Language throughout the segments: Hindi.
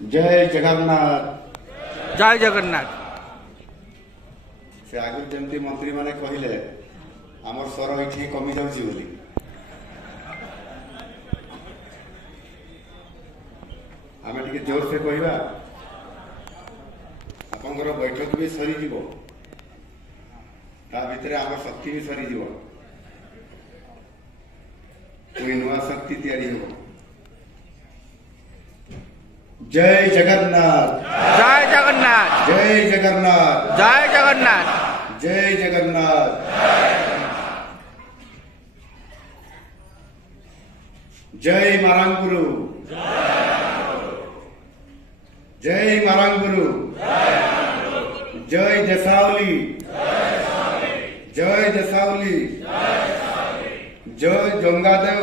जय जगन्नाथ। जय जगन्नाथ। से आगु जमती मंत्री माने कहले आमर स्वर ये कमी जाऊँगी बोली आम टे जोर से कहवा आपंकर बैठक भी सरी भितर आम शक्ति भी सरी कोई नुआ शक्ति तैयारी हो। जय जगन्नाथ। जय जगन्नाथ। जय जगन्नाथ। जय जगन्नाथ। जय जगन्नाथ। जय मारांगुरु। जय मारांगुरु। जय जसावली। जय जसावली। जय जंगादेव।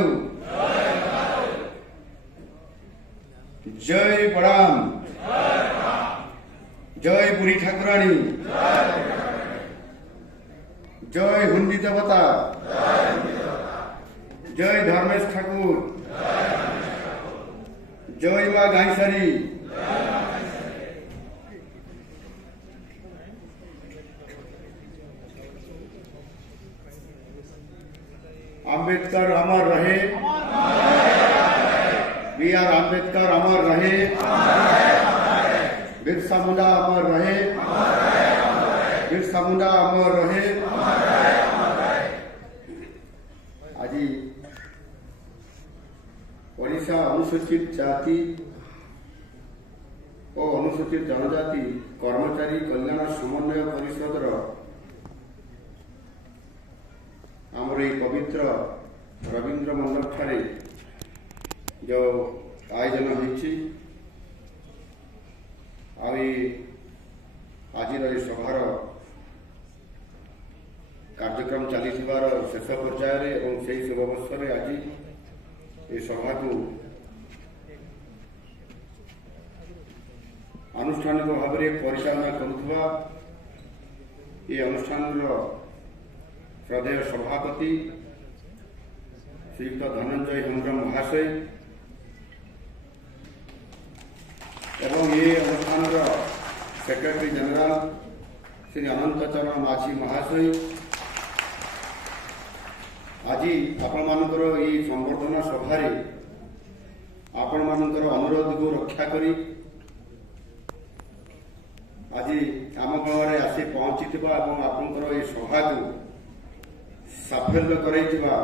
जय बड़ाम। जय बुढ़ी ठाकुराणी। जय हुंडी देवता। जय धर्मेश ठाकुर। जय माँ गाईसारी। अंबेडकर अमर रहे। बी आर अंबेडकर अमर रहे। बिरसा मुंडा अमर रहे। बिरसा मुंडा अमर रहे। आज ओडिशा अनुसूचित जाति और अनुसूचित जनजाति कर्मचारी कल्याण समन्वय परिषद आमर ये पवित्र रवींद्र मंडप ठारे जो आयोजन होती आज सभार कार्यक्रम चली शेष पर्यायर से शुभ अवसर आज ये सभा को आनुष्ठानिक भाव में परिचालना करुवा ये अनुष्ठान श्रद्धेय सभापति श्रीयुक्त धनंजय हेम्ब्रम महाशय एवं ये अनुष्ठान सेक्रेटरी जनरल श्री अनंत चरण माझी महाशय आज आपण मानकर ये संवर्धना सभारे आपण मानकर अनुरोध को रक्षा करी आज आम गाँव में आसी पहुंची आपंकर ये सभा को साफल्य कराइथिबा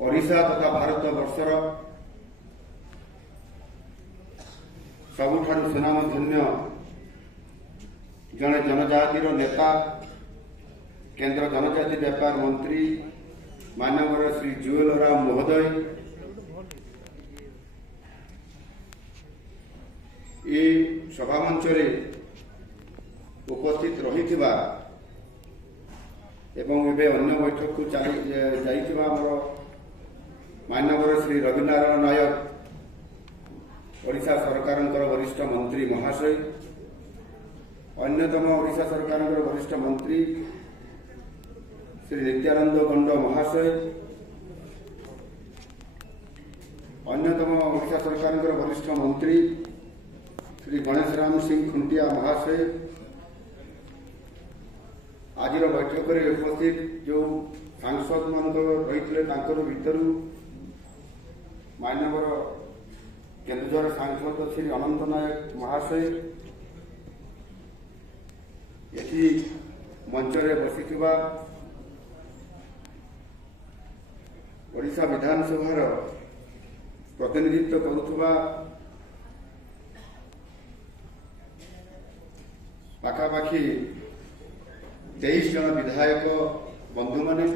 ओडिशा तथा भारत वर्षर सबुठारु सुनामधन्य जड़े जनजातिर नेता केंद्र जनजाति व्यापार मंत्री माननीय श्री जुएल राम महोदय ये सभामंच उपस्थित रही एवं एवं अन्य बैठक को जाइथिबा माननीय श्री रविनारायण नायक ओडिशा सरकार वरिष्ठ मंत्री महाशय अन्यतम ओडिशा सरकार वरिष्ठ मंत्री श्री नित्यानंद गंड महाशय अन्यतम ओडिशा सरकार वरिष्ठ मंत्री श्री गणेश राम सिंह खुंटिया महाशय आज बैठक में उपस्थित जो सांसद मान रही भर माननीय केन्दुझर सांसद श्री अनंत नायक महाशय ये मंच बसी ओडिशा विधानसभा प्रतिनिधित्व करुवा पाखापाखि 23 जन विधायक बंधु माने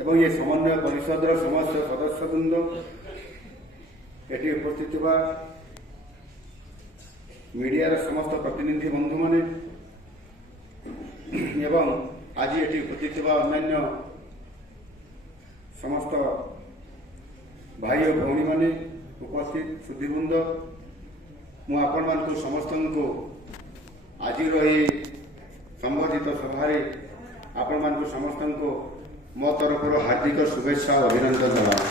एवं ये समन्वय परिषद समस्त सदस्यवृंद ये उपस्थित मीडिया समस्त प्रतिनिधि बंधु माने एवं आज ये उपस्थित अन्य समस्त भाई और भौणी माने उपस्थित सुधीवृंद मु आपण मान समस्त को आज संबोधित सभारे आपण मान समस्त को मो तरफ हार्दिक शुभेच्छा और अभिनंदन जनाऊँ।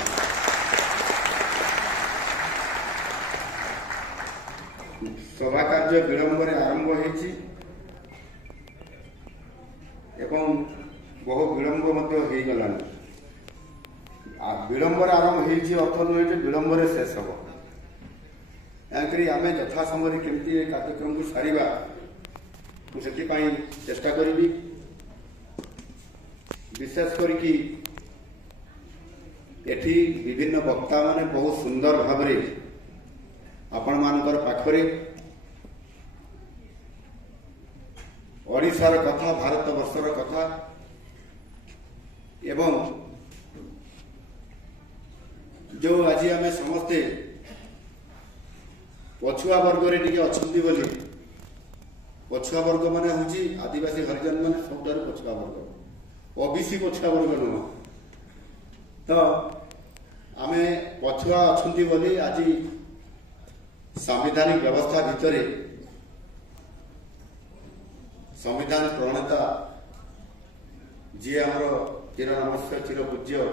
सभा कार्य विलंब आरंभ होती बहु विलंब होगला विलंब आरंभ होती अर्थ नुहे विलंब शेष हम आम यथा समय केमती कार्यक्रम को सारिबा मुझे चेष्टा करी विशेष करके एठी विभिन्न वक्ता माने बहुत सुंदर भाव आपण मानकर पाखरे ओडिशार कथा भारत वर्षर कथा एवं जो आज आम समस्ते पछुआ वर्ग रे टिके अछंती बोली पछुआ वर्ग माने होची आदिवासी हरिजन माने सबटार पछुआ वर्ग ओबीसी पछुआ वर्ग नुह तो आमे पछुआ अछंती बोली आज संवैधानिक व्यवस्था भितर संविधान प्रणेता जी आमर चिर नमस्कार चिर पूज्य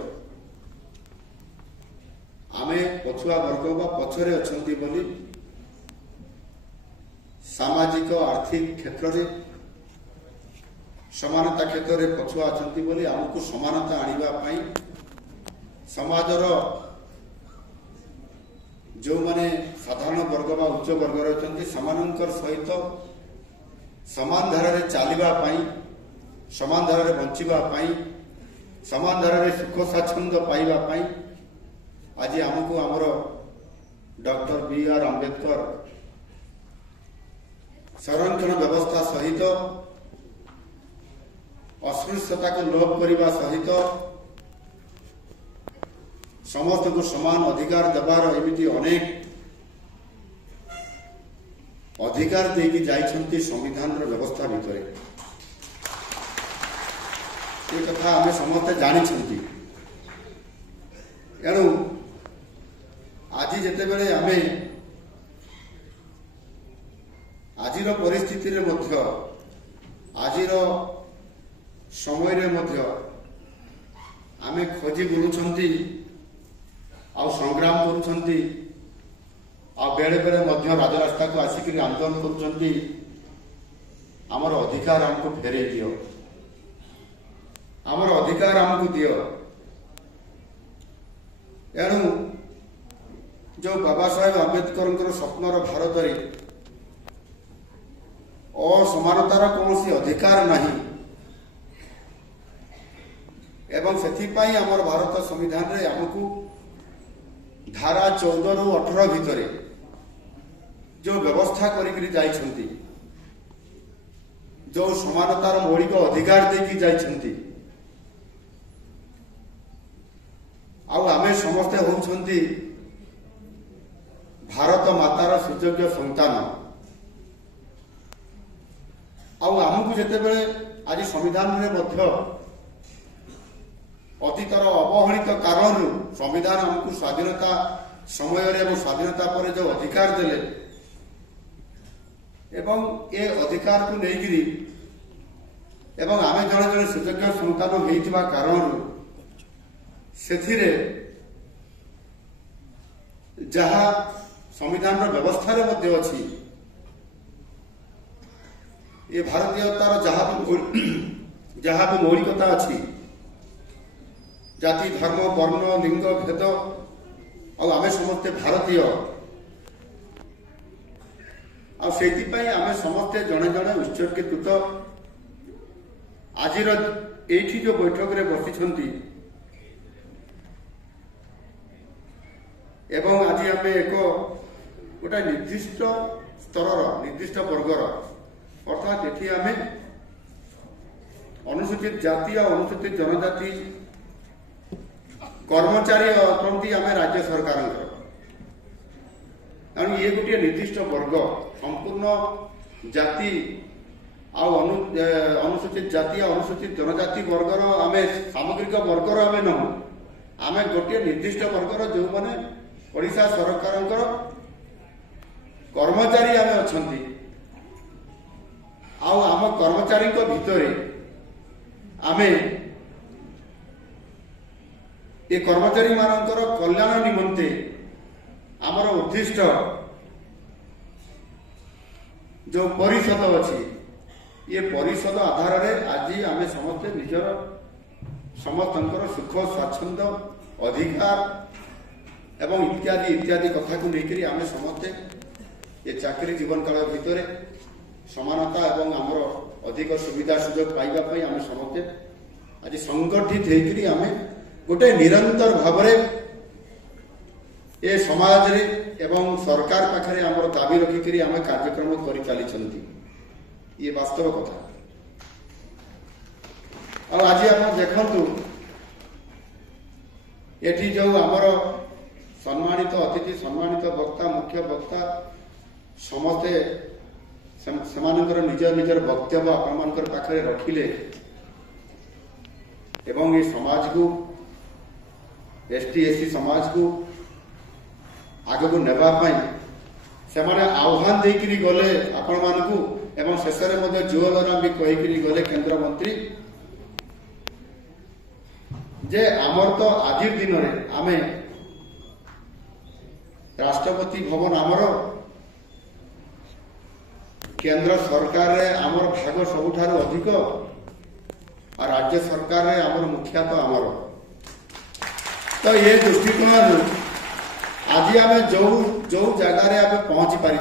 आमे पछुआ वर्ग बा पछरे अछंती बोली सामाजिक आर्थिक क्षेत्र में समानता क्षेत्र में पछुआ अछंती बोली आमको समानता आनिबा पई समाजर जो माने साधारण वर्ग बा उच्च वर्ग रहते समानंकर सहित समान धारा रे चलिबा पई समान धारा रे बंचिबा पई समान धारा रे सुख स्वाच्छंद पाइबा पई आज आमको आमर डॉक्टर बी.आर. अम्बेडकर संरक्षण व्यवस्था सहित अस्पृश्यता को लोप करने सहित समस्त को समान अधिकार देवार एमती अनेक अधिकार देकी जाइछंती संविधान व्यवस्था भितर ये कथा आम समस्ते जानी एणु आज जिते बड़े आम आजिर परिस्थिति रे मध्य आजिर समय रे मध्य आमे खोजी बुलुछंती आ संग्राम करुछंती आ बेले बेले मध्य राजरास्ता को आसिक आंदोलन करुछंती आमर अधिकार हमको फेरे दियो आमर अधिकार हमको दियो एणु जो बाबा साहेब आंबेडकर स्वप्नर भारत रे असमानतार कौन अधिकार नहीं एवं से आमर भारत संविधान रे आमको धारा 14 रु 18 भितर जो व्यवस्था करी जाइछंती जो समानतार मौलिक अधिकार देकी जाइछंती आमे समस्ते होउछंती भारत मातार सुयोग्य संतान आमको जिते बड़े आज संविधान में मध्य अतीतर अवहेलित कारण संविधान आमको स्वाधीनता समय स्वाधीनता पर जो अधिकार देले एवं ए अधिकार को लेकिरी एवं आमे जड़े जड़े सुयोग्य संतान होइतिबा कारण सेथिरे जहा संविधान व्यवस्था मध्य अच्छी ये भारतीयतार जहाँ भी मौलिकता अच्छी जाति धर्म वर्ण लिंग भेद आमे समस्ते भारतीय आमे समस्ते जड़े जड़े उत्सर्गीकृत आज एठी जो बैठक रे बसिछंती एवं आज आमे एक गोटे निर्दिष्ट स्तर निर्दिष्ट वर्गर अर्थात ये आम अनुसूचित जाति और अनुसूचित जनजाति कर्मचारी अटंती आम राज्य सरकार ये गोटे निर्दिष्ट वर्ग संपूर्ण जाति अनुसूचित जाति अनुसूचित जनजाति वर्गर आम सामग्रिक वर्गर आम नहु आम गोटे निर्दिष्ट वर्गर जो मैंने ओडिशा सरकार कर्मचारी आम अच्छा आम कर्मचारी भितर आमे ये कर्मचारी मानकर कल्याण निमंते आमर उद्दिष्ट जो परिषद अच्छी ये परिषद आधार में आज आम समस्ते निजर समस्त सुख स्वाच्छंद अधिकार एवं इत्यादि इत्यादि कथा को लेकर आम समस्ते ये चाकरी जीवन काल भितर समानता एवं आमर अधिक सुविधा सुजोग पाइबापी आम समस्ते आज संगठित होकर आम गोटे निरंतर भाव ये समाज रे एवं सरकार पाखरे आमर दाबी रखिक आम कार्यक्रम कर चली ये वास्तव कथा आज आप देखु ये जो आमर सम्मानित अतिथि सम्मानित वक्ता मुख्य वक्ता समस्ते निजर निजर वक्तव्य आपण पाखरे रखिले एवं ये समाज को एसटी एससी समाज को आग को नेबाई से आह्वान देकरी गले आपण मानकू एवं शेष में जुएलराम भी कहीकि गले केंद्र मंत्री जे आमर तो आज दिन में आम राष्ट्रपति भवन आमर केंद्र सरकार रे आमर भाग सबुठार अधिक और राज्य सरकार रे आमर मुखिया तो आमर तो ये दृष्टिकोण आज आम जो जो जगार आम पहुंची पारी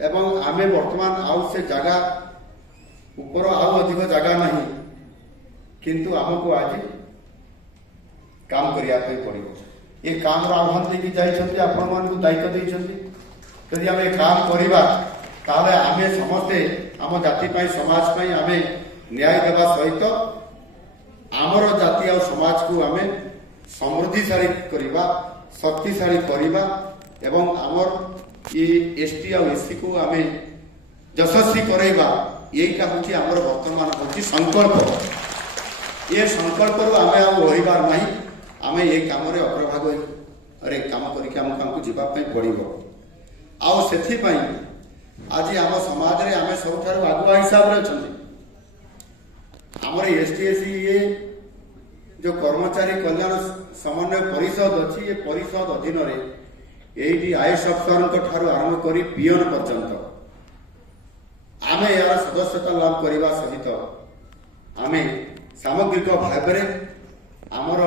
एवं आम वर्तमान आउ से जगह ऊपर आउ अधिक जगह नहीं किंतु आमको आज काम करने पड़ो ये काम आह्वान देकी जाइए आपण मान दायित्व देते यदि आम काम करवा आम समस्ते आम जाति समाज आम न्याय देवा सहित आमर जाति और समाज को आम समृद्धिशाली करवा शक्तिशाली करवा एवं आमर ये एसटी और एससी को आम यशस्वी करवा यहीटा हूँ आमर वर्तमान हूँ संकल्प ये संकल्प आम आबार ना आम ये कम अग्रभाग अरे कम करके जावाई पड़ो आउ आज आम समाज रे आम सब आगुआ हिसाब से अच्छा आमर एसटी एससी ये जो कर्मचारी कल्याण समन्वय परिषद अच्छी ये परिषद अधीन ये आईएएस अफसर आरंभ कर पीएन पर्यंत आम यार सदस्यता लाभ करने सहित आम सामग्रिक भाव आमर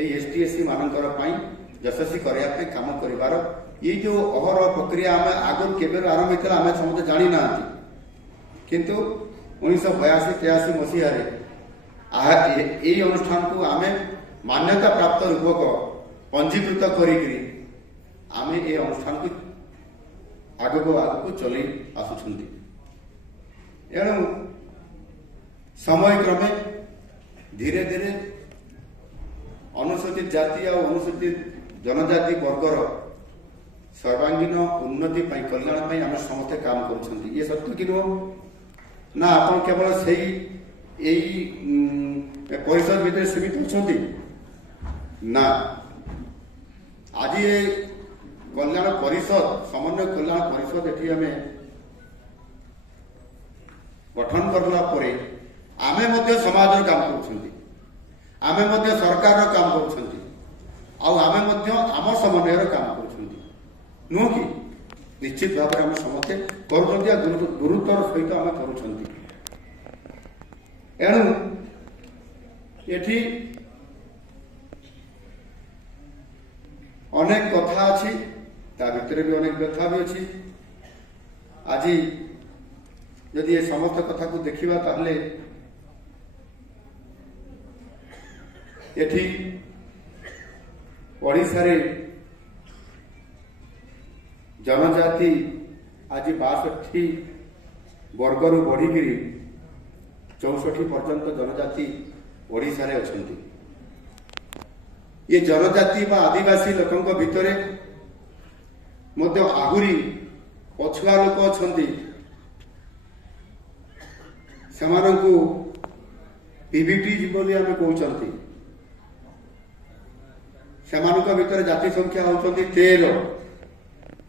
एसटी एससी मानकर यशस्वी करने कम कर ये जो अहर प्रक्रिया आम आगुरी केवे आरंभ होता आम समस्त जानी ना किंतु 1982-83 मसीह यही अनुष्ठान को आम मान्यता प्राप्त रूपक पंजीकृत आम ये अनुष्ठान को आगक चल आसुं एणु समय क्रमे धीरे धीरे अनुसूचित जाति और अनुसूचित जनजाति वर्गर सर्वांगीन उन्नति कल्याण आम समस्ते काम कर ये सत्य कि नुह ना आप केवल से परिषद भितर सीमित अच्छा ना आज ये कल्याण परिषद समन्वय कल्याण परिषद ये आम गठन करला परे आमे मध्य समाज काम कर सरकार काम कर आम समन्वय काम कर नुह कि निश्चित भाव में आम समस्ते कर गुरुत्वर सहित आम कर एणु एठी अनेक कथा अच्छी ता भितर भी अनेक व्यथा भी अच्छी आज यदि ये समस्त कथा को देखा ताहले एठी ओडिशा रे जनजाति आज 62 वर्गर बढ़ी 64 पर्यंत जनजाति ओडिशा रे अछंती ये जनजाति बा आदिवासी लोकों भितर आहुरी पछुआ लोक अछंती सेमानंकु पीवीटी बोली आमे कहउचंती सेमानक भितर जाति संख्या होउचंती 13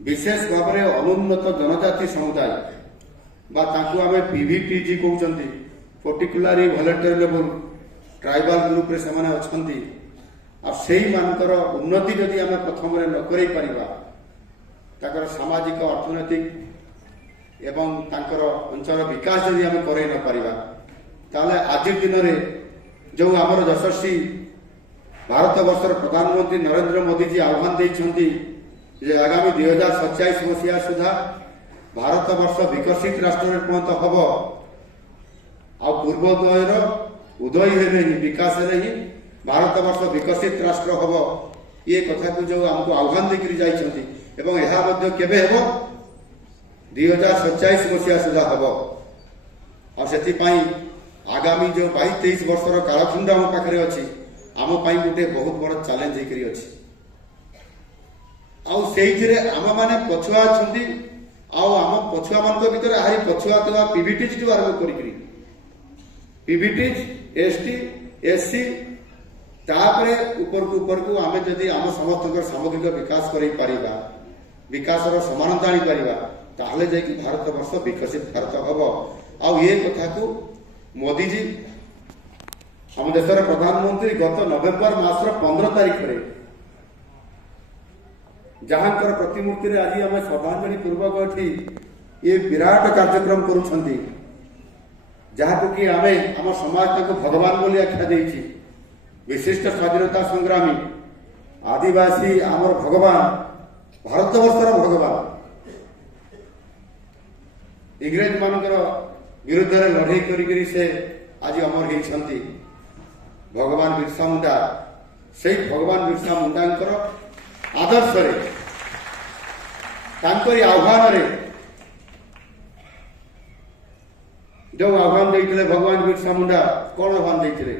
विशेष भाव में अनुन्नत जनजाति समुदाय बा तांकु आमे पीवीटीजी कहउचंती particularly voluntary level tribal group रे समाने अछंती आ सेही मानकर उन्नति जदि आमे प्रथम रे न करै परिबा ताकर सामाजिक अर्थनैतिक एवं तांकर अंचल विकास जदि आमे करै न परिबा ताले आज दिन रे जो आमर यशस्वी भारत वर्षर प्रधानमंत्री नरेंद्र मोदी जी आह्वान देइछंती जे आगामी 2047 मसीहा सुधा भारत वर्ष विकसित राष्ट्र में परिणत हम आ पूर्वोदयर उदय हेले ही विकास हेले ही भारत वर्ष विकसित राष्ट्र हम ये कथा को जो हमको आह्वान देकर जाइछंती एवं यह मध्य केबे हेबो 2047 मसीहा सुधा हम और सेति पई आगामी जो 22-23 वर्षर कालखंड आम पाखे अच्छी आम गोटे बहुत बड़ चैलेंज होकर अच्छी आम मैंने पछुआ अच्छा आम पछुआ मान भर आहरी पछुआ था पीवीटीज आरंभ कर पीवीटीज एसटी एससी तापरे ऊपर को आम जदि आम समस्त सामग्रिक विकास कर विकासर समानता आनीपर ताहले जाकि भारत वर्ष विकसित भारत हम आ ये कथा को मोदी जी हम देशर प्रधानमंत्री गत नवेम्बर मास 15 तारीख में जहांकर प्रतिमूर्ति रे आज आम श्रद्धांजलि पूर्वक एठी ये विराट कार्यक्रम करुछंती जहां कि आमे आम समाज को भगवान बोली आख्या देछि विशिष्ट स्वाधीनता संग्रामी आदिवासी आमर भगवान भारतवर्षर भगवान इंग्रेज मानकर विरुद्ध में लड़ई करी से आज अमर होती भगवान बिरसा मुंडा से भगवान बिरसा मुंडा आदर्श आह्वान जो आह्वान देते भगवान बिरसा मुंडा कौन आह्वान देते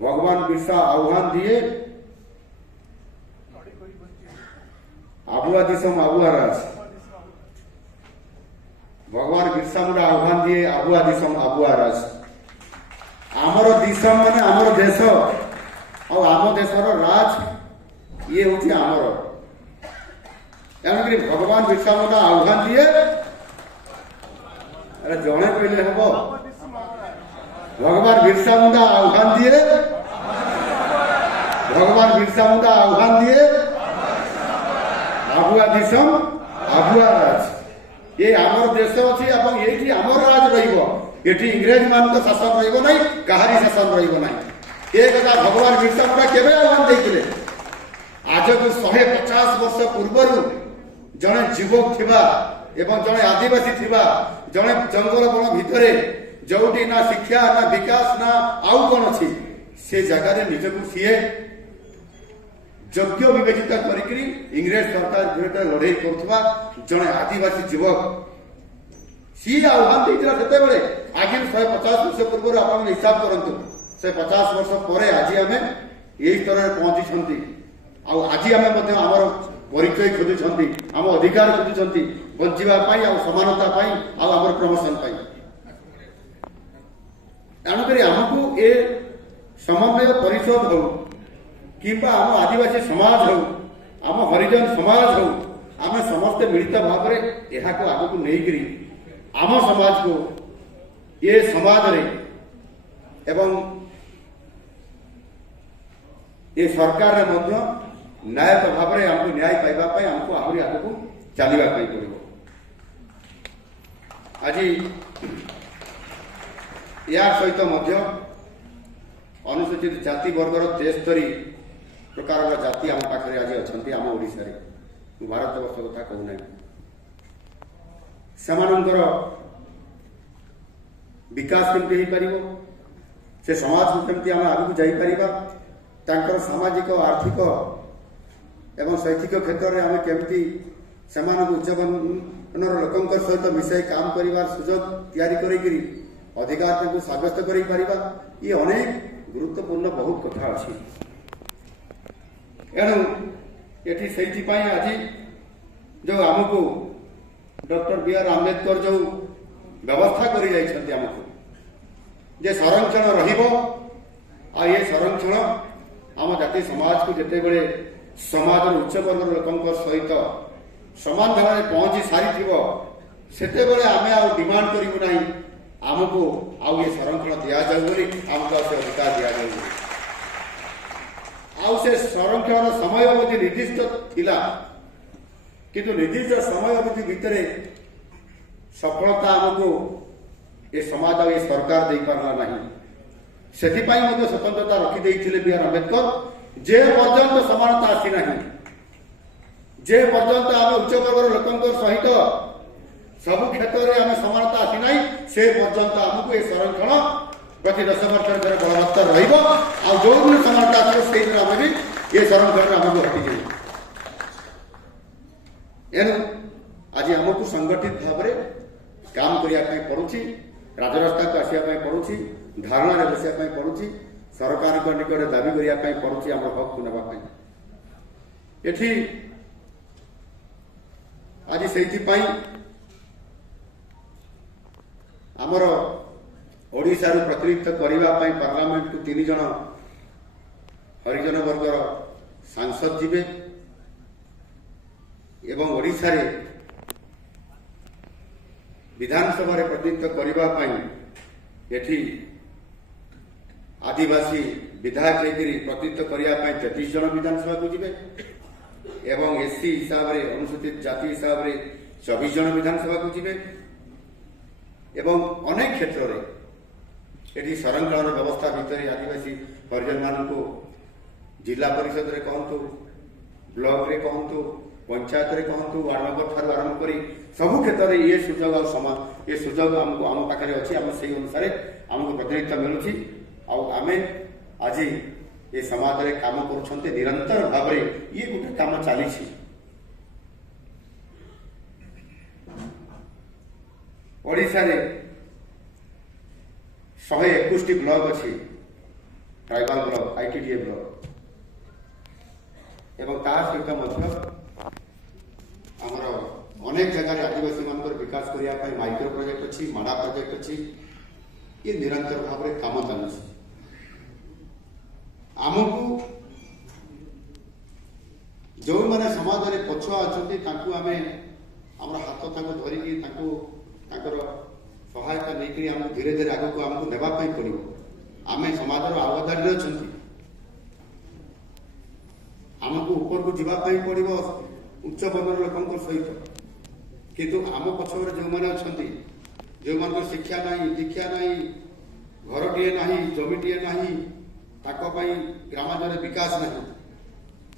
भगवान बिरसा आह्वान दिए आबुआ दिसम आबुआ राज भगवान बिरसा मुंडा आह्वान दिए आबुआ दिसम आबुआ राज आमर दिसम माने आमर देश और आम देशर राज ये हूँ आमर एमक भगवान बिरसा मुंडा आह्वान दिए अरे जड़े कहले हम भगवान बिरसा मुंडा आह्वान दिए भगवान बिरसा मुंडा आह्वान दिए आबुआ दिसम आबुआ राज ये आमर देश अच्छी ये आमर राज रही इंग्रेज मान शासन रही कहारी शासन रही ये कथा भगवान बिरसा मुंडा केबे आह्वान देते आज को 150 वर्ष पूर्व जड़े युवक थिबा एवं जड़े आदिवासी थिबा जड़े जंगल बन भितर जोटी ना शिक्षा ना विकास ना आउ कौन अच्छी से जगह निजक सीए योग्य विवेचित कर इंग्रेज सरकार विरुद्ध लड़ई करुवा जड़े आदिवासी युवक सी आह्वान देता से आज 150 वर्ष पूर्व आप हिसाब करूँ 150 वर्ष पर आज आम यही स्तर में पहुंची आज आम आमर परिचय खोजुंट आम अधिकार खोजुंट बचाई समानता आमर प्रमोशन तेणुक आमको ये समन्वय परिषद हो कि आम आदिवासी समाज हो आम हरिजन समाज हो आम समस्ते मिलित भाव में यह आगक नहीं आम समाज को ये समाज रे एवं ये सरकार रे मध्य न्याय भाव में आमको न्याय पाइबा आमको आहरी आगक चलना पड़ो आज या सहित अनुसूचित जाति वर्गर 73 प्रकार जाति आम पाखे आज अच्छा आम ओडिशा रे भारत वर्ष कथा कहूना सेमानंकर विकास केमती हो पारिबो से समाज को केमती आम आगु जाई परिबा तांकर सामाजिक आर्थिक एवं शैक्षिक क्षेत्र में आम केमती सेमानक उच्चमानर लोकंकर सहित मिसाई काम करिवार सुजोग तैयारी करी अधिकार को साब्यस्त करि परिबा ये अनेक गुरुत्वपूर्ण बहुत कथा अच्छी एणु ये आज जो आमको डॉक्टर बी.आर. आंबेडकर जो व्यवस्था कर जे संरक्षण रहिबो आ ये संरक्षण आम जाति समाज को जिते बड़े समाज उच्च वर्ग लोक सहित समान धारा पहुंची सारी ସେତେବେଳେ ଆମେ ଆଉ ଡିମାଣ୍ଡ କରିବୁ ନାହିଁ ଆମକୁ ଆଉ ଏ ସଂରକ୍ଷଣ ଦିଆଯାଉ ବୋଲି, ଆମକୁ ଆଉ ସେ ଅଧିକାର ଦିଆଯାଉ ବୋଲି। ଆଉ ସେ ସଂରକ୍ଷଣର ସମୟ ଅବଧି ନିର୍ଦ୍ଦିଷ୍ଟ ଥିଲା, କିନ୍ତୁ ନିର୍ଦ୍ଦିଷ୍ଟ ସମୟ ଅବଧି ଭିତରେ ସଫଳତା ଆମକୁ ଏ ସମାଜ ଆଉ ଏ ସରକାର ଦେଇପାରିଲା ନାହିଁ। ସେଥିପାଇଁ ମଧ୍ୟ ସ୍ୱତନ୍ତ୍ରତା ରଖିଦେଇଥିଲେ ବିଆର୍ ଆମ୍ବେଦକର। ଯେ ପର୍ଯ୍ୟନ୍ତ ସମାନତା ଆସିନାହିଁ, ଯେ ପର୍ଯ୍ୟନ୍ତ ଆମେ ଉଚ୍ଚବର୍ଗର ଲୋକଙ୍କ ସହିତ ସବୁ କ୍ଷେତ୍ରରେ ଆମେ ସମାନତା ଆସିନାହିଁ, ସେ ପର୍ଯ୍ୟନ୍ତ ଆମକୁ ଏ ସଂରକ୍ଷଣ ପ୍ରତି 10 ବର୍ଷରେ ଥରେ ବଳବତ୍ତର ରହିବ। ଆଉ ଯୋଉଦିନ ସମାନତା ଆସିବ ସେଇଦିନ ଆମେ ବି ଏ ସଂରକ୍ଷଣରେ ଆମକୁ ହଟିଯିବୁ। ଏଣୁ ଆଜି ଆମକୁ ସଂଗଠିତ ଭାବରେ କାମ କରିବା ପାଇଁ ପଡୁଛି, ରାଜରାସ୍ତାକୁ ଆସିବା ପାଇଁ ପଡୁଛି, ଧାରଣାରେ ବସିବା ପାଇଁ ପଡୁଛି, ସରକାରଙ୍କ ନିକଟରେ ଦାବି କରିବା ପାଇଁ ପଡୁଛି ଆମର ହକକୁ ନେବା ପାଇଁ। ଏଠି ଆଜି ସେଇଥିପାଇଁ ଆମର ଓଡ଼ିଶାରୁ ପ୍ରତିନିଧିତ୍ୱ କରିବା ପାଇଁ ପାର୍ଲାମେଣ୍ଟକୁ 3 ଜଣ ହରିଜନ ବର୍ଗର ସାଂସଦ ଯିବେ ଏବଂ ଓଡ଼ିଶାରେ ବିଧାନସଭାରେ ପ୍ରତିନିଧିତ୍ୱ କରିବା ପାଇଁ ଏଠି ଆଦିବାସୀ ବିଧାୟକ ହେଇକରି ପ୍ରତିନିଧିତ୍ୱ କରିବା ପାଇଁ 33 ଜଣ ବିଧାନସଭାକୁ ଯିବେ ଏବଂ ଏସସି ହିସାବରେ ଅନୁସୂଚିତ ଜାତି ହିସାବରେ 24 ଜଣ ବିଧାନସଭାକୁ ଯିବେ ଏବଂ ଅନେକ କ୍ଷେତ୍ରରେ ଏଠି ସଂରକ୍ଷଣର ବ୍ୟବସ୍ଥା ଭିତରେ ଆଦିବାସୀ ହରିଜନମାନଙ୍କୁ ଜିଲ୍ଲା ପରିଷଦରେ କହନ୍ତୁ, ବ୍ଲକରେ କହନ୍ତୁ, ପଞ୍ଚାୟତରେ କହନ୍ତୁ, ୱାର୍ଡ ମେମ୍ବର ଠାରୁ ଆରମ୍ଭ କରି ସବୁ କ୍ଷେତ୍ରରେ ଏ ସୁଯୋଗ ଆଉ ଏ ସୁଯୋଗ ଆମକୁ ଆମ ପାଖରେ ଅଛି। ଆମେ ସେଇ ଅନୁସାରେ ଆମକୁ ପ୍ରତିନିଧିତ୍ୱ ମିଳୁଛି। ଆଉ ଆମେ ଆଜି ଏ ସମାଜରେ କାମ କରୁଛନ୍ତି ନିରନ୍ତର ଭାବରେ। ଇଏ ଗୋଟେ କାମ ଚାଲିଛି। ଓଡ଼ିଶାରେ 121ଟି ବ୍ଲକ ଅଛି, ଟ୍ରାଇବାଲ ବ୍ଲକ, ITDA ବ୍ଲକ, ଏବଂ ତା ସହିତ ମଧ୍ୟ ଆମର ଅନେକ ଜାଗାରେ ଆଦିବାସୀ ମାନଙ୍କର ବିକାଶ କରିବା ପାଇଁ ମାଇକ୍ରୋ ପ୍ରୋଜେକ୍ଟ ଅଛି, ମାଡା ପ୍ରୋଜେକ୍ଟ ଅଛି। ଇଏ ନିରନ୍ତର ଭାବରେ କାମ ଚାଲୁଛି। ଆମକୁ ଯେଉଁମାନେ ସମାଜରେ ପଛୁଆ ଅଛନ୍ତି ତାଙ୍କୁ ଆମେ ଆମର ହାତ ତାଙ୍କୁ ଧରିକି ତାଙ୍କର ସହାୟତା ନେଇକରି ଆମକୁ ଧୀରେ ଧୀରେ ଆଗକୁ ଆମକୁ ନେବା ପାଇଁ ପଡିବ। ଆମେ ସମାଜର ଆଗଧାଡ଼ିରେ ଅଛନ୍ତି, ଆମକୁ ଉପରକୁ ଯିବା ପାଇଁ ପଡିବ ଉଚ୍ଚ ବର୍ଗର ଲୋକଙ୍କ ସହିତ। କିନ୍ତୁ ଆମ ପଛରେ ଯେଉଁମାନେ ଅଛନ୍ତି, ଯେଉଁମାନଙ୍କର ଶିକ୍ଷା ନାହିଁ, ଦୀକ୍ଷା ନାହିଁ, ଘରଟିଏ ନାହିଁ, ଜମିଟିଏ ନାହିଁ, ତାଙ୍କ ପାଇଁ ଗ୍ରାମାଞ୍ଚଳରେ ବିକାଶ ନାହିଁ,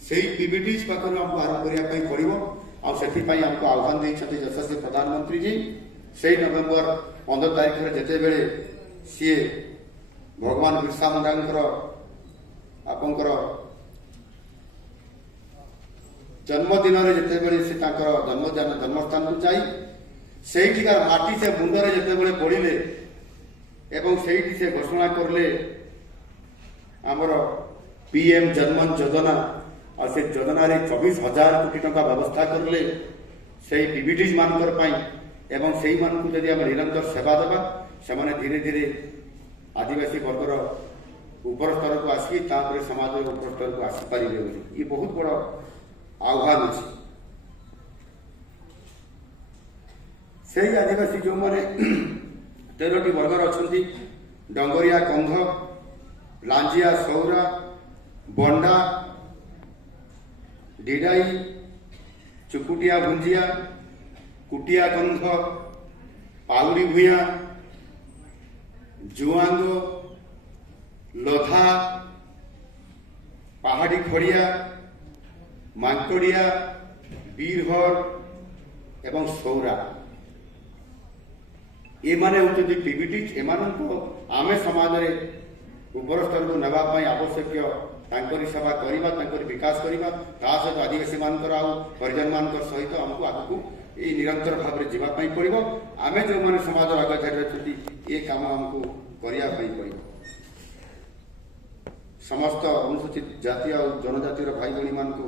ସେଇ PBDs ପାଖରୁ ଆମକୁ ଆରମ୍ଭ କରିବା ପାଇଁ ପଡିବ। ଆଉ ସେଥିପାଇଁ ଆମକୁ ଆହ୍ୱାନ ଦେଇଛନ୍ତି ଯଶସ୍ୱୀ ପ୍ରଧାନମନ୍ତ୍ରୀଜୀ। ସେଇ ନଭେମ୍ବର 15 ତାରିଖରେ ଯେତେବେଳେ ସିଏ ଭଗବାନ ବିର୍ସା ମୁଣ୍ଡାଙ୍କର ଆପଣଙ୍କର ଜନ୍ମଦିନରେ ଯେତେବେଳେ ସେ ତାଙ୍କର ଜନ୍ମସ୍ଥାନକୁ ଯାଇ ସେଇଠିକାର ମାଟି ସେ ମୁଣ୍ଡରେ ଯେତେବେଳେ ପଡ଼ିଲେ ଏବଂ ସେଇଠି ସେ ଘୋଷଣା କରିଲେ ଆମର PM ଜନମନ ଯୋଜନା। ଆଉ ସେ ଯୋଜନାରେ 24,000 କୋଟି ଟଙ୍କା ବ୍ୟବସ୍ଥା କରିଲେ ସେଇ PBDs ମାନଙ୍କର ପାଇଁ। ଏବଂ ସେଇମାନଙ୍କୁ ଯଦି ଆମେ ନିରନ୍ତର ସେବା ଦେବା, ସେମାନେ ଧୀରେ ଧୀରେ ଆଦିବାସୀ ବର୍ଗର ଉପର ସ୍ତରକୁ ଆସିକି ତାପରେ ସମାଜର ଉପର ସ୍ତରକୁ ଆସିପାରିବେ ବୋଲି ଇଏ ବହୁତ ବଡ଼ ଆହ୍ୱାନ ଅଛି। ସେଇ ଆଦିବାସୀ ଯେଉଁମାନେ 13ଟି ବର୍ଗର ଅଛନ୍ତି, ଡଙ୍ଗରିଆ, କନ୍ଧ, ଲାଞ୍ଜିଆ, ସୌରା, ବଣ୍ଡା, ଡିଡାଇ, ଚୁକୁଟିଆ, ଭୁଞ୍ଜିଆ, କୁଟିଆ କନ୍ଧ, ପାଉରୀ ଭୂୟାଁ, ଜୁଆଙ୍ଗ, ଲୋଧା, ପାହାଡ଼ି ଖଡ଼ିଆ, ମାଙ୍କଡ଼ିଆ, ବୀରହର ଏବଂ ସୌରା, ଏମାନେ ହେଉଛନ୍ତି PBDs। ଏମାନଙ୍କୁ ଆମେ ସମାଜରେ ଉପର ସ୍ତରକୁ ନେବା ପାଇଁ ଆବଶ୍ୟକୀୟ ତାଙ୍କରି ସେବା କରିବା, ତାଙ୍କରି ବିକାଶ କରିବା। ତା ସହିତ ଆଦିବାସୀ ମାନଙ୍କର ଆଉ ହରିଜନ ମାନଙ୍କର ସହିତ ଆମକୁ ଆଗକୁ ଏଇ ନିରନ୍ତର ଭାବରେ ଯିବା ପାଇଁ ପଡିବ। ଆମେ ଯେଉଁମାନେ ସମାଜର ଆଗଧାଡ଼ିରେ ଅଛନ୍ତି ଏ କାମ ଆମକୁ କରିବା ପାଇଁ ପଡିବ। ସମସ୍ତ ଅନୁସୂଚିତ ଜାତି ଆଉ ଜନଜାତିର ଭାଇ ଭଉଣୀ ମାନଙ୍କୁ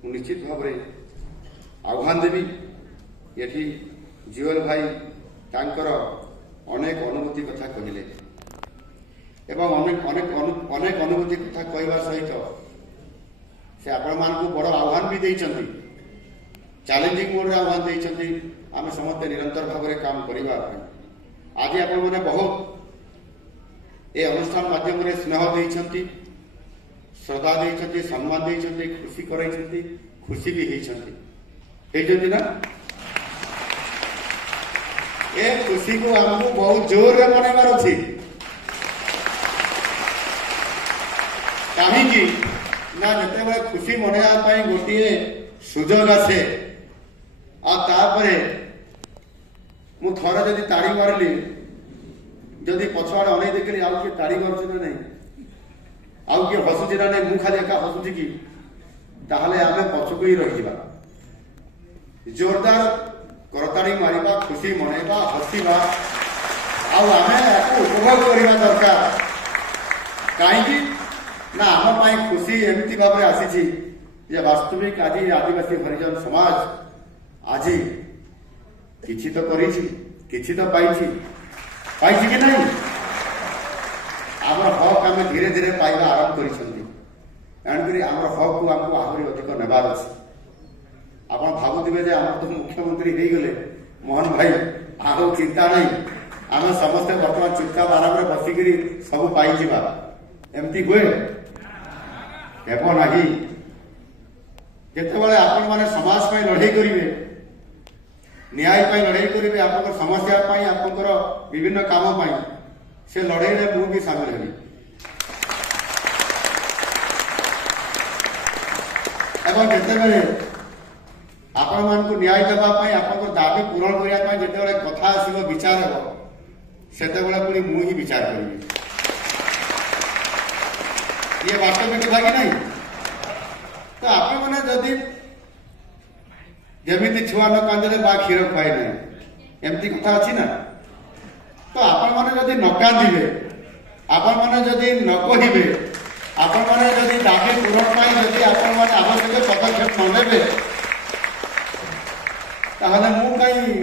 ମୁଁ ନିଶ୍ଚିତ ଭାବରେ ଆହ୍ୱାନ ଦେବି। ଏଠି ଜୁଏଲ ଭାଇ ତାଙ୍କର ଅନେକ ଅନୁଭୂତି କଥା କହିଲେ ଏବଂ ଅନେକ ଅନୁଭୂତି କଥା କହିବା ସହିତ ସେ ଆପଣମାନଙ୍କୁ ବଡ଼ ଆହ୍ୱାନ ବି ଦେଇଛନ୍ତି, ଚ୍ୟାଲେଞ୍ଜିଂ ମୋଡରେ ଆହ୍ୱାନ ଦେଇଛନ୍ତି। आम समस्ते निरंतर भाव में काम करने आज आपण मैंने बहुत ये अनुष्ठान माध्यम स्नेह देइछंती श्रद्धा देइछंती सम्मान देइछंती खुशी कराइछंती खुशी भी हेइछंती ना ए खुशी को हमको बहुत जोर रे मनाइबार अछि कहीं ना जिते खुशी मनवा गोटे सुजोग आसे मु थोड़ा जदि ताड़ी मारिली जदि पछुआड़े अनै देखिली आउ किए ताड़ी मारुछ ना नहीं आउ किए हसुची ना नहीं मु खाली एका हसुची कि ताहले आमे पछुक ही रही जोरदार करताड़ी मारिबा खुशी मनैबा हसीबा आमे उपभोग करने दरकार कहीं ना आम खुशी एमती भाव में आसी वास्तविक आज आदिवासी हरिजन समाज आज किछि तो किछि तो पाइछि कि नहीं आम हक आम धीरे धीरे पाइबा आरंभ करी आम हक को आमको आहरी अधिक नेबार अच्छे आप भावुवे आम तो मुख्यमंत्री हो गले मोहन भाई आग चिंता नहीं आम समस्ते बर्तमान चुपचाप आराम में बसिकी सब पाई एमती हुए हेब ना जितेबाला आपण मैंने समाज पर लड़ाई करेंगे न्याय लड़ाई करेंगे आप समस्या आपंकर विभिन्न काम से लड़ाई में मुझे भी सामिल हेबी एवं जितेबले आपण मानक न्याय देवाई आप दाबी पूरण करने जिते कथा आसो विचार हम से पुणी मुझे ही विचार करी ये वास्तविक कथा कि नहीं तो आपण मैंने जदि जमी छुआ न कांदे बा क्षीर खुआई ना एमती कथा अच्छी ना तो आपण मैंने जदि न कांदे आपण मैंने जदि न कहे आपण मैंने जदि दाबी पूरण जदि आपण मैंने आवश्यक पदक्षेप न ने ताहले मु कहीं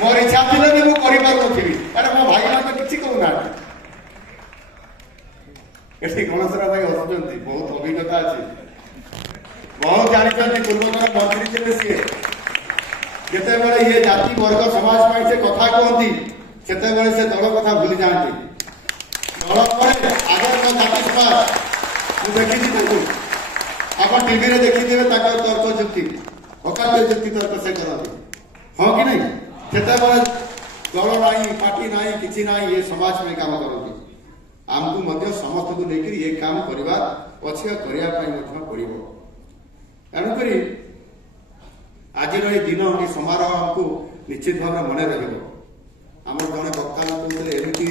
मोर इच्छा थे भी मुझे अरे मो भाई मान तो किसी कहूना ये गणेशरा भाई हसुंट बहुत अभिज्ञता अच्छी बहुत जानते पूर्वतन मंत्री थे सी जिते ये जाति वर्ग समाज से कथा कहती से दल कथा भूली जाती दल पर आगे जाति समाज मुझे देखी आप टीवी देखिथे तर्क जुक्ति हकाद्य जुक्ति तर्क से करती हाँ कि नहीं सेतेबेले दल ना पार्टी ना कि ना ये समाज में काम करती आमको मध्य समस्त को लेकर ये काम करने अच्छे करने पड़ो तेणुक आज ये दिन ये समारोह आमको निश्चित भाव में मन रम जड़े वक्ता कहते एमती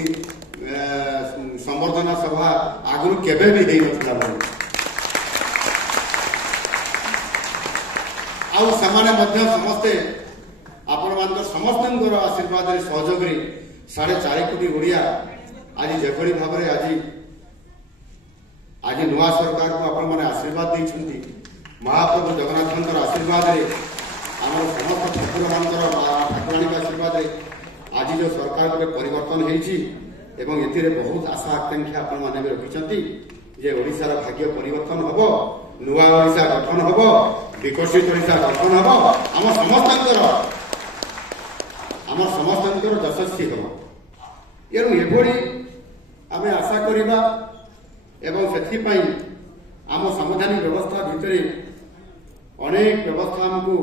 संबर्धना सभा आगु केवे भी नहीं नथिला समस्ते आपण मान समस्त आशीर्वाद सहयोग 4.5 कोटी ओडिया आज जेपरी भाव में आज नुआ सरकार को आपण मैंने आशीर्वाद देइछंती महाप्रभु जगन्नाथ आशीर्वाद रे आम समस्त ठाकुर मान ठाकुराणी आशीर्वाद रे आज जो सरकार गोटे परिवर्तन होती बहुत आशा आकांक्षा आपण मैंने भी रखिंट जे ओडिशार भाग्य परिवर्तन हम नुआ ओडिशा गठन हम विकसित ओडिशा गठन हम आम समस्त यशस्वी हम एणु एभली आम आशा करवा से आम संवैधानिक व्यवस्था भितर अनेक व्यवस्था आमको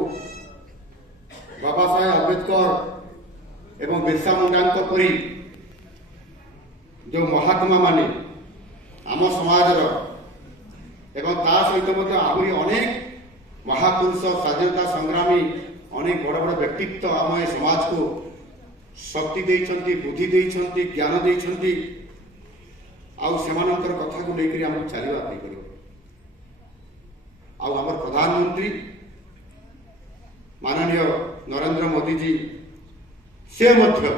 बाबा साहेब अम्बेडकर एवं बिरसा मुंडा परी जो महात्मा माने आम समाज सहित आहरी अनेक महापुरुष स्वाधीनता संग्रामी अनेक बड़ बड़ व्यक्तित्व आम ए समाज को शक्ति देइछंती बुद्धि देइछंती ज्ञान देइछंती आउ सेमानंतर कथा को लेकर आमको चलवा पड़ो आउ आम प्रधानमंत्री माननीय नरेंद्र मोदी जी से मध्य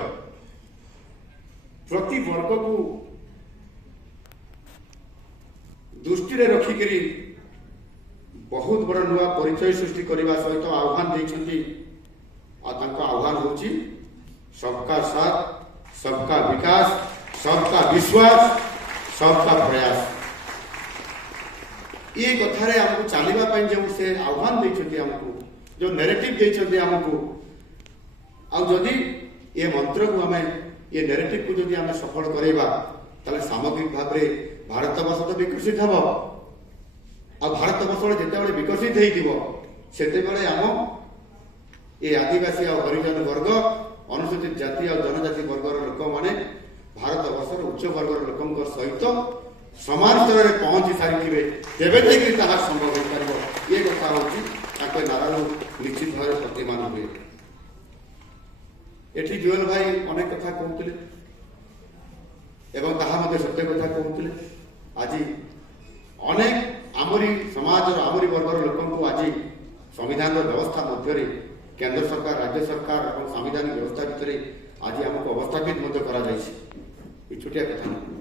प्रति वर्ग को दृष्टि रखिक बहुत बड़ नुआ परिचय सृष्टि करने सहित आह्वान देइछंती आह्वान होची सबका साथ सबका विकास सबका विश्वास सबका प्रयास ये कथारे हमको चलवा जो से आह्वान देते आमको जो नेरेटिव देते आमको आदि ये मंत्र को आम ये नेरेटिव को जब आम सफल करवा ताले सामग्रिक भाव में भारत वर्ष तो विकसित हम आ भारत वर्ष जिते विकसित होते आम ये आदिवासी और हरिजन वर्ग अनुसूचित जाति और जनजाति वर्गर लोक मैंने भारत वर्षर उच्च वर्गर लोक सहित समान स्तर में पहुंची सारी तेरे ताहा संभव हो पार ये कथा हूँ नारा निश्चित भाव प्रतिमान हुए। एठी जुएल भाई अनेक कथा कहते एवं ताहा मते सत्य कथा कहते आज अनेक आमरी समाज और आमरी वर्गर लोक आज संविधान व्यवस्था मध्य केंद्र सरकार राज्य सरकार और संविधानिक व्यवस्था भितर आज आमको अवस्थापित कर छुटिया कथा नहीं।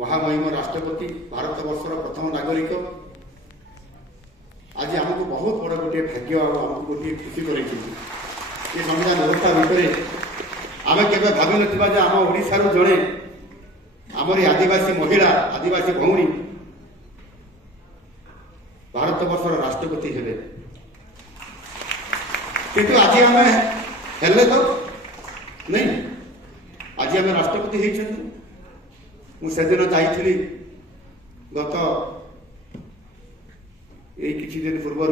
महामहिम राष्ट्रपति भारत वर्षर प्रथम नागरिक आज आमको बहुत बड़ गोटे भाग्य आमको गोटे खुशी कर संविधान व्यवस्था भितर आम के भावी ना आम ओडिशा जड़े आमरी आदिवासी महिला आदिवासी भौणी भारत वर्षर राष्ट्रपति हेले किंतु आज आम हेले तो नहीं आज आम राष्ट्रपति होती मुझे जाइली गत ये किसी दिन पूर्वर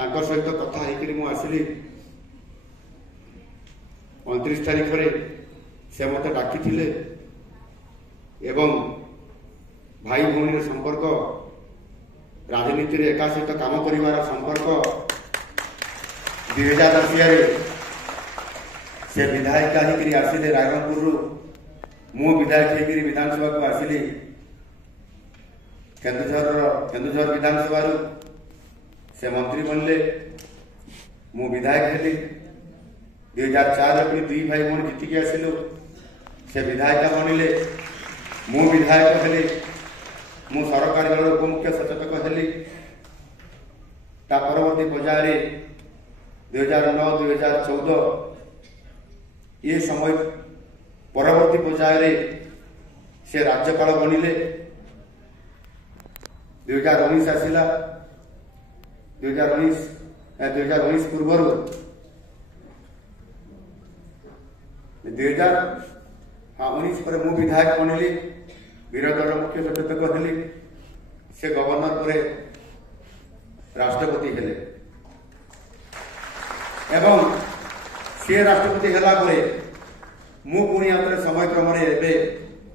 सहित कथा आसली 29 तारीख से मत डाकी एवं भाई भौणी संपर्क राजनीति एका सहित काम कर संपर्क 2010 से विधायिका होकर आसिले रायरंगपुर मु विधायक होकर विधानसभा को आसिली केन्दुझर विधानसभा से मंत्री बनले मु विधायक हेली 2004 पुणी 2 भाई भौणी जीतिक आसिलु से विधायिका बनिले मु विधायक हेली मु सरकारी दल उपमुख्य सचेतक हेली ता परवर्ती पर्याय 2009-2014 ये समय परवर्ती पर्याय से राज्यपाल बनिले 2019 आसला 2019 पूर्व 2019 पर मु विधायक बनिली विरोधी दल मुख्य सचेतक हेली से गवर्नर पर राष्ट्रपति हेले एवं सी राष्ट्रपति हेला मु पुणी आउे समय क्रम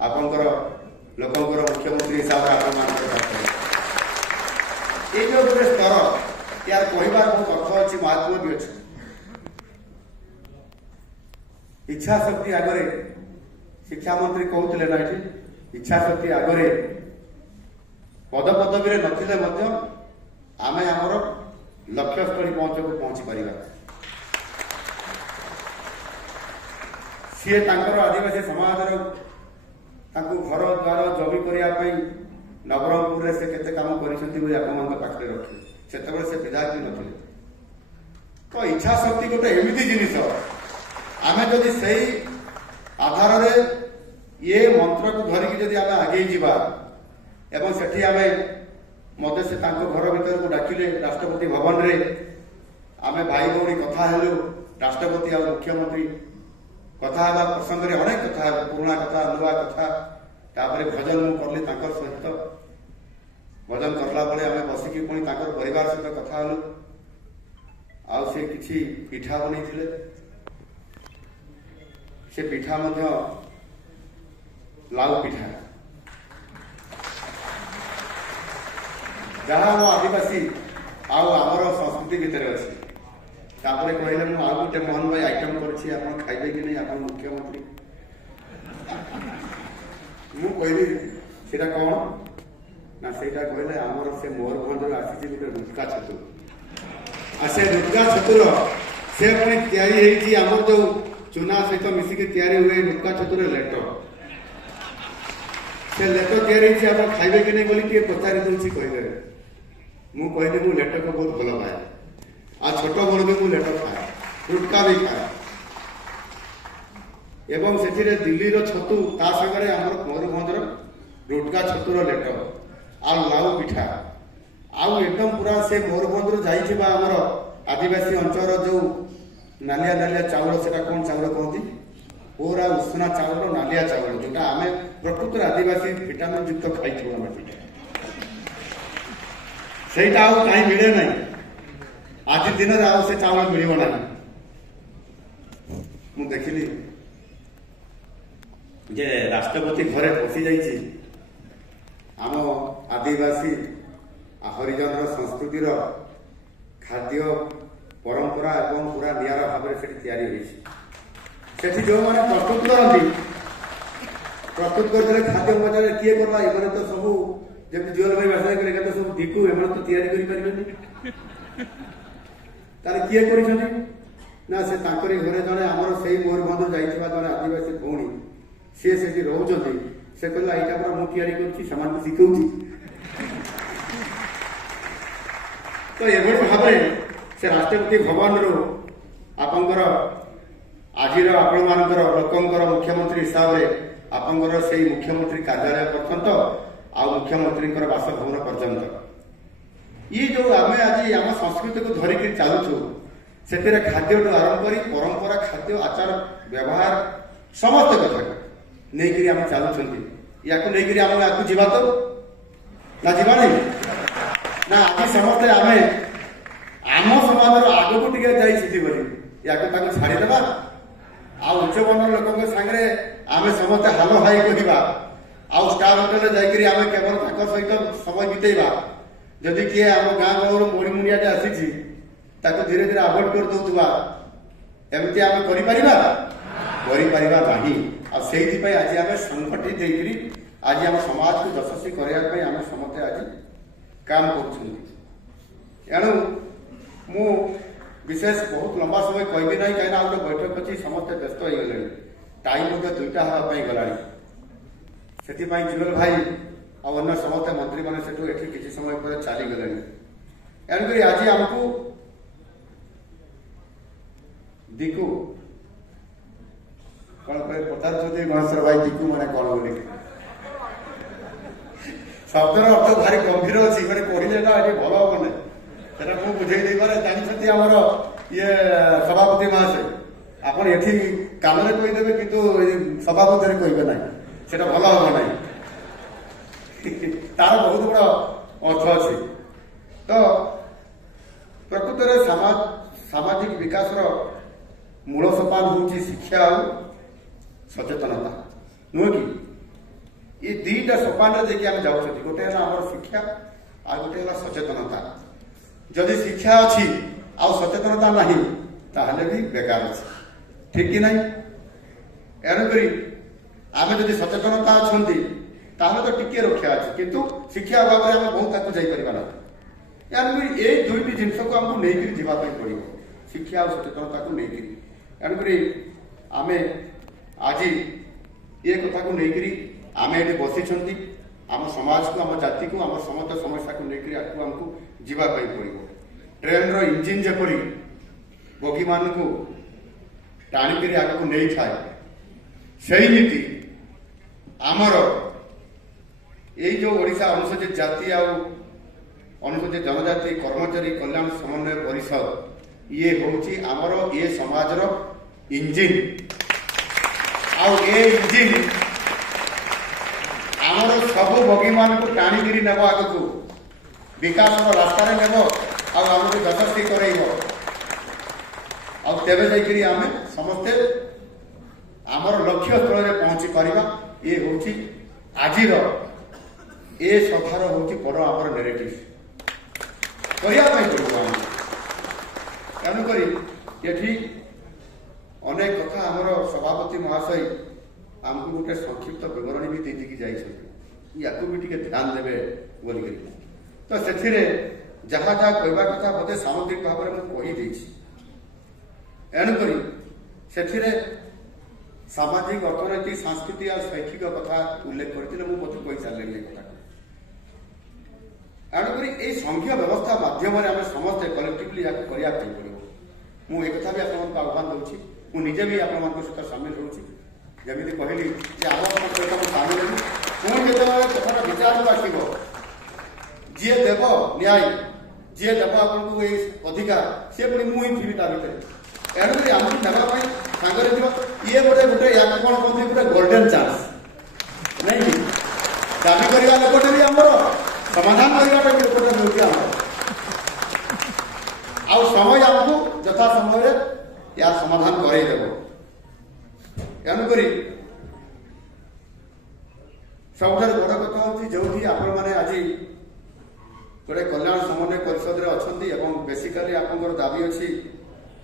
आपंकर लोकंर मुख्यमंत्री हिसाब से जो गोटे स्तर यार कहबार बहुत अर्थ अच्छी महत्व भी अच्छे इच्छा शक्ति आगे शिक्षा मंत्री कहते ना ये इच्छा शक्ति आगे पद पदवी नथिले आम आमर लक्ष्यस्थली पहुंची पार सी आदिवासी समाज घर द्वार जमी करने नवरंगपुर से केते काम करते रखे से विधायक भी नथिले तो इच्छा शक्ति गोटे एमती जिनिस आम जदि से आधार ये मंत्र को धरिकी जदि आम आगे जावा एवं सेठी आम मत से घर भीतर को डाकिले राष्ट्रपति भवन रे आम भाई भौणी कथा हेलु राष्ट्रपति और मुख्यमंत्री कथा प्रसंग में अनेक कथा पुराणा कथा नुआ कथा तापर भजन मु करली सहित भजन करला बेले आम बसिकी पुणी परिवार सहित कथा हेलु आउ से किछि पिठा बनै से पिठा मध्य लाउ पिठा जहाँ हम आदिवासी आमर संस्कृति भितर अच्छी कहले मुझे गोटे मोहन भाई आइटम कर खाइबे कि नहीं आप मुख्यमंत्री मु कहली सेटा कौन ना सेटा कहले आमर से मयूरभंज आसी गोटे रुटका छतु आ से रुटका छतुर से पुणी तैयारी आमर जो चूना सहित मिसिक तैयारी हुए रुटका छतुर लेट से लेट तैयारी आप खाइबे कि नहीं बोली पचारि दूसरी कहले मु कहली मु लेट को बहुत भल पाए आ छोट बड़ भी मु लेट खाए रुटका भी खाए एवं से दिल्ली छतु ता सागर आम मयूरभंजर रुटका छतुर लेटर आ लाउ पिठा आउ एकदम पूरा से मयूरभंजर जाइथिबा हमर आदिवासी अंचल जो नालिया नालिया चाउल से कौन चाउल कहती पूरा उष्णा चाउल नालिया चाउल जोटा आम प्रकृत आदिवासी विटामिन युक्त खाई सेटा आउ कहीं मिले ना आज दिन से चाउल मिल ना मु देखिली जे राष्ट्रपति घरे पशि जाइए आम आदिवासी हरिजन संस्कृतिर खाद्य परंपरा एवं पूरा निरा भाव से जो मैंने प्रस्तुत करती प्रस्तुत करते खाद्य मजा किए करवा एम तो सब जब जुएल भाई भाषा करेगा तो सब दिकु एम तो तैयारी तार किए ना से घरे जड़े आमर से मयूरभंज जाइए जड़े आदिवासी भौणी सी से रोचे से कहला यहाँ पूरा मुझे तैयारी शिखा तो ये भाव से राष्ट्रपति भवन रु आपंकर आज आपण लोकंर मुख्यमंत्री हिसाब से आपंकर से मुख्यमंत्री कार्यालय पर्यंत आ मुख्यमंत्री बासभवन पर्यंत ये जो आम आज आम संस्कृति को धरिकी चलुचु से खाद्य आरंभ कर परंपरा खाद्य आचार व्यवहार समस्त कथा नहीं आम चलुं या जीवा तो ना जीवा नहीं ना आज समस्ते आम आम समाज आग को टे या छाड़ीदेवा आ उच्च वर्ण लोक सागरे आम समस्ते हाल हाई कहवा आउ स्टार होटेल जाकि आम केवल सहित समय बितेवा जदि किए आम गाँ गहर मोड़ी मुड़ियाटे आसी धीरे धीरे अवॉइड कर दौथुवा एमती आम कर आज आम संगठित आज आम समाज को यशस्वी करने आम समस्ते आज काम करेणु मु विशेष बहुत लंबा समय कहबी ना कहीं गोटे बैठक अच्छी समस्ते व्यस्त हो गले टाइम 2टा हाँपाई गला से जुएल भाई अन्य समस्त मंत्री मैंने किसी समय पर चलीगले एणुक आज आमको दिकु कौन कहे पचार गणेश्वर भाई दिकु मैंने कौन बोले शब्दर अर्थ भारी गंभीर अच्छी मैंने पढ़ले ना ये भल हम ना सेटा मुझे बुझे जानते आमर ये सभापति महाशय आपड़ ये कम कहीदेवे कि सभापति कहे ना से भल हम ना तार बहुत बड़ अर्थ अच्छे तो प्रकृत सामाजिक विकास मूल सोपान हूँ शिक्षा और सचेतनता नुह कि ये 2टा सोपान देखिए आम जाऊँ गोटे शिक्षा आ गोटे सचेतनता जदि शिक्षा अच्छी आ सचेतनता नहीं ताहले भी बेकार अच्छे ठीक कि नहीं एणुक आम जदि सचेतनता अच्छी ताहले तो टिके रक्षा अच्छे किंतु शिक्षा अभाव में आम बहुत तक जापर ना एणुक ये 2टी जिनस को आमको नहीं जावाई पड़ो शिक्षा और सचेतनता को लेकर एणुक आम आज ये कथा को लेकर आम ये बसी आम समाज को आम जाति को आम समस्त समस्या को लेकर आमको जावाई पड़ो ट्रेन रो इंजिन जपरी बगी मान को टाणिक आग को नहीं थाए सेमती आमर यही जो ओडिशा अनुसूचित जाति अनुसूचित जनजाति कर्मचारी कल्याण समन्वय परिषद ये होची आमर ये समाजर इंजिन इंजिन आमर सब बगी मान को टाणिक नेब आग को विकास रास्तार नेब आमको यशस्वी कर तेरे जाकि आम समस्ते आमर लक्ष्य स्थल में पहुंची पारिबा ये होची आजिर ए सभार होची बड़ आमर नेरेटिव करने तेणुक ये अनेक कथा आमर सभापति महाशय आमको गोटे संक्षिप्त विवरणी भी देती जाइए या भी टे ध्यान देवे बोल तो से जहाँ जहाँ कहवा कथा बोधे सामग्रिक भाव में कहीदे एणुक से सामाजिक अर्थनैतिक सांस्कृतिक और शैक्षिक कथा उल्लेख करते मुझे कही सारे कथा एणुक ये संघीय व्यवस्था मध्यम आम समस्ते कलेक्टिवली करने पड़ो मुझे भी आपको आह्वान दूसरी मुझे भी आप सहित सामिल होती जमी कहली सामिल हूँ पुणी जो कथा विचार आसब जी देव न्याय जी देव आपको ये अधिकार सी पुणी मुझे थी भितर एणुक आमको देवाई सांगे ये गोटे गोटे या कौन कहते गोटे गोल्डेन चान्स नहीं दाबी करवा लोकटे भी आमर समाधान करने लोकटे मिलूँ आम आ समय आमको यथा समय या समाधान करदेव एणुक सबुठ बड़ कथा हूँ जो आपण मैंने आज गोटे कल्याण समन्वय परिषद में अच्छा बेसिकाली आपंकर दाबी अच्छी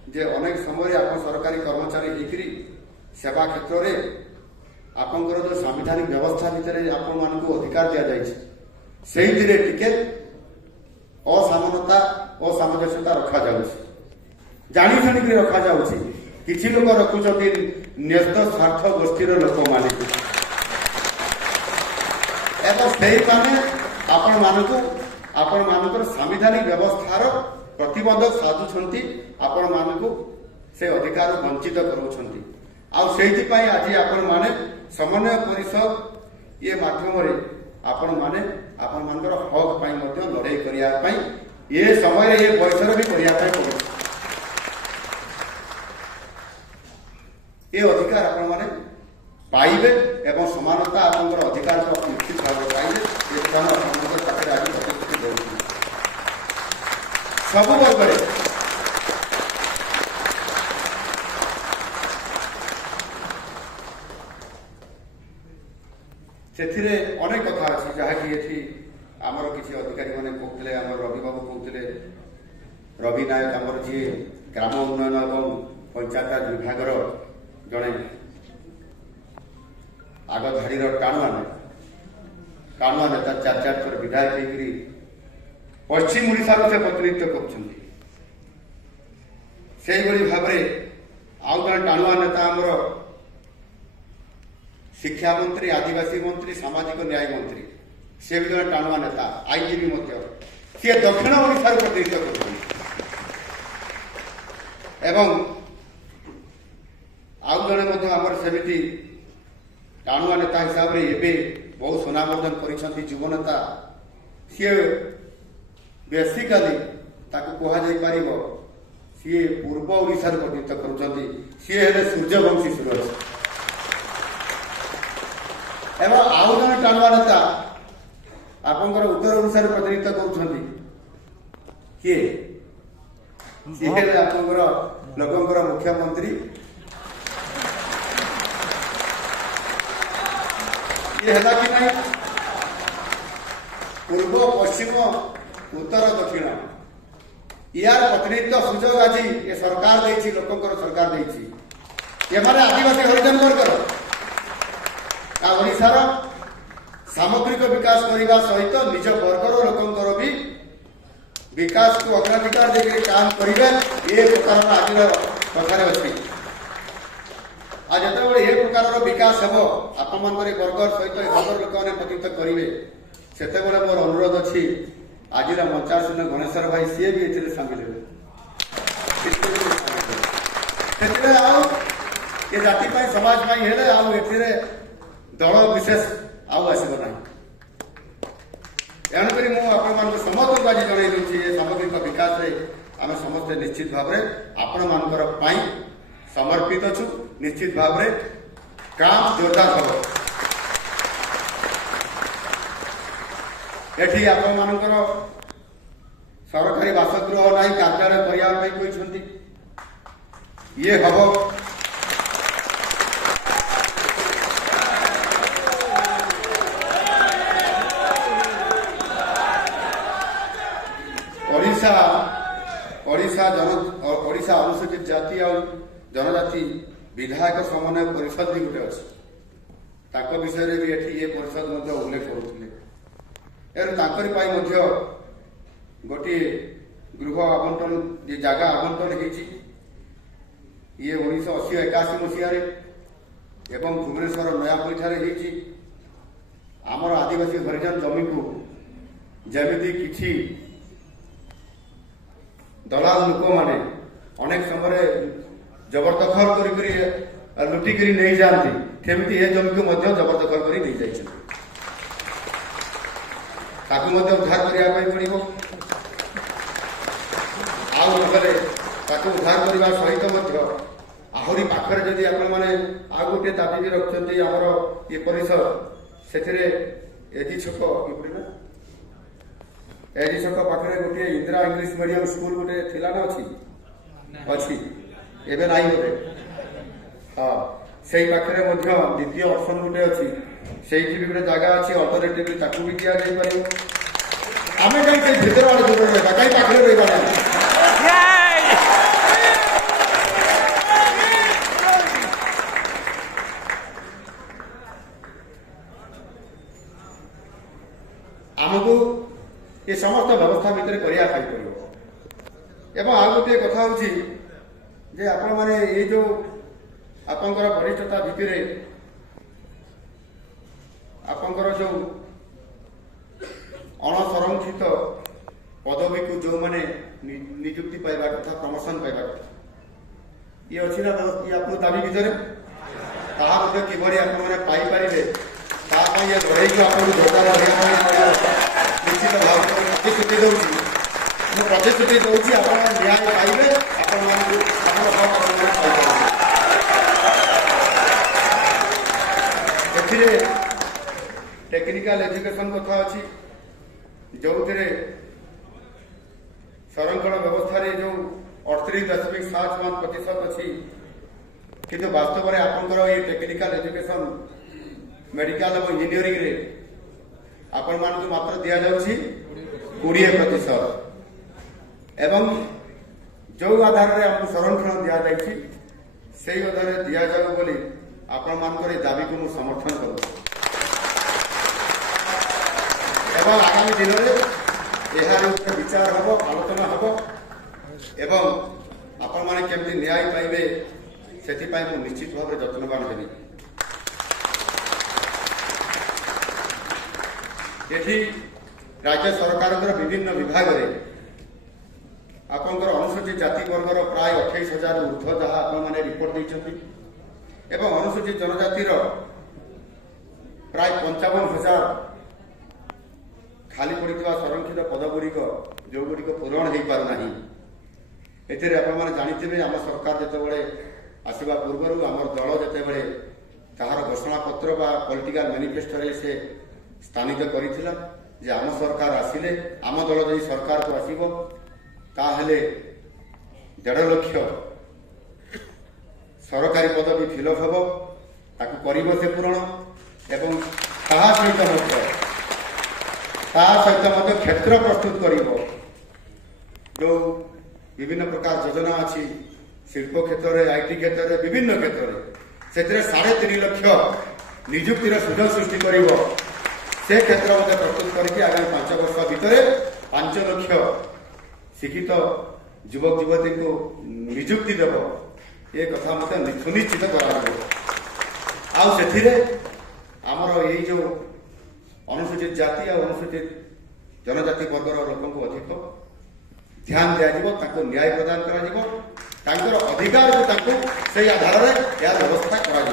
जे अनेक समय आप सरकारी कर्मचारी होकर सेवा क्षेत्र में आपंकर जो संवैधानिक व्यवस्था भितर आपण मानक अधिकार दि जाए टिके असमानता असामंजस्यता रखा जानी जाणी रखा जाऊँगी किसी लोक रखुंट न्यस्त स्वार्थ गोष्ठीर लोक माने आपण मानक संवैधानिक व्यवस्थार प्रतिबंधक साधुंट आपण मानक से अधिकार वंचित करूछंती आज आपण माने समन्वय परिषद ये माध्यम आपण माने आपण मानकर हक पाई मध्य लड़ाई करिया पाई ये समय ये बयसर भी करिया पाई पड़े ये अधिकार आपण माने पाइबे एवं समानता आपंकर अधिकार को निश्चित भाव पाइबे ये स्थान आपंकर पाखे आज प्रतिश्रुति देउछि सब वर्ग से अनेक कथा अच्छी जहाँकि ये आमर किसी अधिकारी मैंने कहते आम रवि बाबू कहते रवि नायक आमर जी ग्राम उन्नयन और पंचायत विभाग जड़े आग धाड़ीर टाणुआ नेता चार चार थर विधायक होकर पश्चिम ओडिशा से प्रतिनिधित्व कर भाव आउ जन टाणुआ नेता आमर शिक्षा मंत्री आदिवासी मंत्री सामाजिक न्याय मंत्री सी भी जन टाणुआ नेता आईजीबी सी दक्षिण ओडिशा प्रतिनिधित्व कर आउ जड़े आमर सेमती टाणुआ नेता हिसाब से एवं बहुत सुनामर्जन कर युव नेता सी बेसिकाली कहुपर सी पूर्व ओडिशा प्रतिनिधित्व कर सी है सूर्यवंशी सुरज एवं आउ जन टाणुआ नेता आपंकर उत्तर ओडिशा प्रतिनिधित्व कर किए सी है आपंकर लोकंकर मुख्यमंत्री ये है कि नहीं पूर्व पश्चिम उत्तर दक्षिण यार प्रतिनिधित्व सुजोग आज ये सरकार देछि लोकंकर सरकार देछि ये माने आदिवासी हरिजन वर्गर ओडिशार सामग्रिक विकास करने सहित निज वर्गर लोकंकर भी विकास को अग्राधिकार देकर काम करेंगे ये प्रकार आज कथार अच्छी आज जो ये प्रकार विकास हम आपण वर्गर सहित वर्गर लोक मैंने प्रतिनिधित्व करेंगे से मोर अनुरोध अच्छी आज मंचासीन गणेश्वर भाई सी भी ये सामिल ये जाति समाज हेले दल विशेष आसब ना एणुक मुझे समस्त आज जन सामग्रिक विकास आम समस्ते निश्चित भाव आपण मान समर्पित अच्छु निश्चित भाव काम जोरदार हम एठी आपण मानकर सरकारी बासगृह नहीं कार्यालय करने ये हम ओडिशा अनुसूचित जाति और जनजाति विधायक समन्वय परिषद भी गोटे अच्छी विषय भी ये परिषद उल्लेख करुले गोटे गृह आवंटन जगह आवंटन होती ये 1980-81 मसीह एवं भुवनेश्वर नयापड़ी आमर आदिवासी हरिजन जमी को जमी किसी दलाल लोक मैंने अनेक समय जबरदखल कर लुटिक नहीं जाती ସେମିତି ଏ ଜମିକୁ ମଧ୍ୟ ଜବରଦଖଲ କରି ନେଇଯାଇଛନ୍ତି। ତାକୁ ମଧ୍ୟ ଉଦ୍ଧାର କରିବା ପାଇଁ ପଡ଼ିବ। ଆଉ ନହେଲେ ତାକୁ ଉଦ୍ଧାର କରିବା ସହିତ ମଧ୍ୟ ଆହୁରି ପାଖରେ ଯଦି ଆପଣମାନେ ଆଉ ଗୋଟିଏ ଦାବି ବି ରଖୁଛନ୍ତି ଆମର ଏ ପରିସର, ସେଥିରେ ଏଜି ଛକ ପାଖରେ ଗୋଟିଏ ଇନ୍ଦିରା ଇଂଲିଶ ମିଡିୟମ ସ୍କୁଲ ଗୋଟେ ଥିଲା ନା ଅଛି ଏବେ ନାହିଁ ବୋଧେ। ହଁ, ସେଇ ପାଖରେ ମଧ୍ୟ ଦ୍ୱିତୀୟ ଅପସନ ଗୋଟେ ଅଛି, ସେଇଠି ବି ଗୋଟେ ଜାଗା ଅଛି ଅଲ୍ଟରନେଟିଭ, ତାକୁ ବି ଦିଆଯାଇପାରିବ। ଆମେ କାହିଁ ସେଇ ଭିତର ଆଡେ ଦୂରରେ ରହିବା, କାହିଁ ପାଖରେ ରହିବା ନାହିଁ? ଆମକୁ ଏ ସମସ୍ତ ବ୍ୟବସ୍ଥା ଭିତରେ କରିବା ପାଇଁ ପଡ଼ିବ। ଏବଂ ଆଉ ଗୋଟିଏ କଥା ହେଉଛି ଯେ ଆପଣମାନେ ଏଇ ଯୋଉ ଆପଣଙ୍କର ବରିଷ୍ଠତା ଭିତରେ ଆପଣଙ୍କର ଯୋଉ ଅଣସଂରକ୍ଷିତ ପଦବୀକୁ ଯୋଉମାନେ ନିଯୁକ୍ତି ପାଇବା କଥା, ପ୍ରମୋସନ ପାଇବା କଥା, ଇଏ ଅଛି ନା ଇଏ ଆପଣଙ୍କ ଦାବି ଭିତରେ, ତାହା ମଧ୍ୟ କିଭଳି ଆପଣମାନେ ପାଇପାରିବେ ତା ପାଇଁ ଏ ଲଢ଼େଇକୁ ଆପଣଙ୍କୁ ଯୋଗଦାନ କରିବା ପାଇଁ ପଡ଼ିବ। ନିଶ୍ଚିତ ଭାବରେ ପ୍ରତିଶ୍ରୁତି ଦେଉଛି, ମୁଁ ପ୍ରତିଶ୍ରୁତି ଦେଉଛି ଆପଣମାନେ ନ୍ୟାୟ ପାଇବେ, ଆପଣମାନଙ୍କୁ ଆପଣ ପାଇପାରିବେ। ଏଥିରେ ଟେକ୍ନିକାଲ ଏଜୁକେସନ କଥା ଅଛି, ଯୋଉଥିରେ ସଂରକ୍ଷଣ ବ୍ୟବସ୍ଥାରେ ଯୋଉ 38.71% ଅଛି, କିନ୍ତୁ ବାସ୍ତବରେ ଆପଣଙ୍କର ଏଇ ଟେକ୍ନିକାଲ ଏଜୁକେସନ मेडिकल और इंजीनियरिंग रे आपण मानक मात्र दिया जाउछि 20% एवं जो आधार रे आपको संरक्षण दिया जाइछि सेही आधार रे दिया जाउ बोली आपण मानकर दाबी को समर्थन करू। एवं आगामी दिन में यार विचार हम, आलोचना हम एवं आपण माने केमती न्याय पाइबे से निश्चित भाव में यत्नवान हेबी। एठी राज्य सरकार विभिन्न विभाग में आपंकर अनुसूचित जाति वर्गर प्राय 28,000 ऊर्ध्व जहाँ आपने रिपोर्ट देते एवं अनुसूचित जनजातिर प्राय 55,000 खाली पड़ा संरक्षित पदगुड़िक जो गुड़िक पूरण हो पारना। एथिरे आपने जानिथिबे आम सरकार जेतेबेले आसिबा पूर्वरु आमर दल जेतेबेले ताहार घोषणा पत्र बा पॉलिटिकल मैनिफेस्टो रे से स्थानित करिथिला जे आम सरकार आसिले आम दल जदि सरकार को आसिबो ताहेले 1.5 लाख सरकारी पदवी फिलअप हेब ताकू करिबो से पूरण एवं ताहा सहित मध्य क्षेत्र प्रस्तुत करिबो जो विभिन्न प्रकार योजना अच्छी शिल्प क्षेत्र में आईटी क्षेत्र में विभिन्न क्षेत्र में से 3.5 लाख निजुक्तिर सुजोग सृष्टि करिबो से क्षेत्र मध्य प्रस्तुत करके आगामी 5 वर्ष भितर 5 लाख शिक्षित युवक युवती को निजुक्ति देव ये कथा मत सुनिश्चित आमर ये जो अनुसूचित जाति और अनुसूचित जनजाति वर्गर लोक अधिक ध्यान दिज्व न्याय प्रदान कर अधिकार को से आधार में यह व्यवस्था कर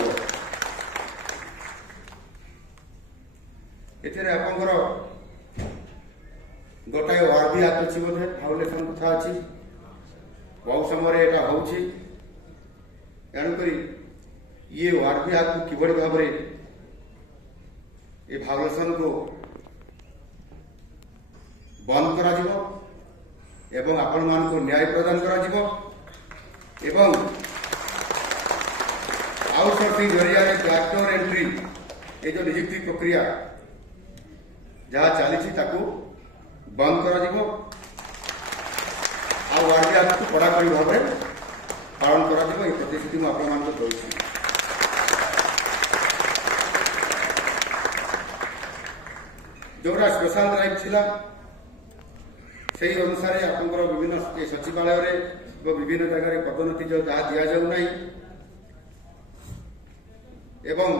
गोटाए आरबी एक्ट अच्छी बोधे भावुलेसन कथा अच्छी बहुत समय यहाँ होणुक ये आरबी एक्ट को किभली भाव में ये भावुलेसन को बंद करा एवं आपण मान को न्याय प्रदान करा एवं आउटसोर्सिंग जरिया बैकडोर एंट्री ये जो नियुक्ति प्रक्रिया जहाँ चली बंद करा आरबी एक्ट को कड़ाकड़ी भाव में पालन करा प्रतिश्रुति मुझे दूसरी जोरा स्पेशल ड्राइव थिला से अनुसार आपंकर विभिन्न सचिवालय विभिन्न जगह पदोन्नति जो जहाँ दि जाऊना एवं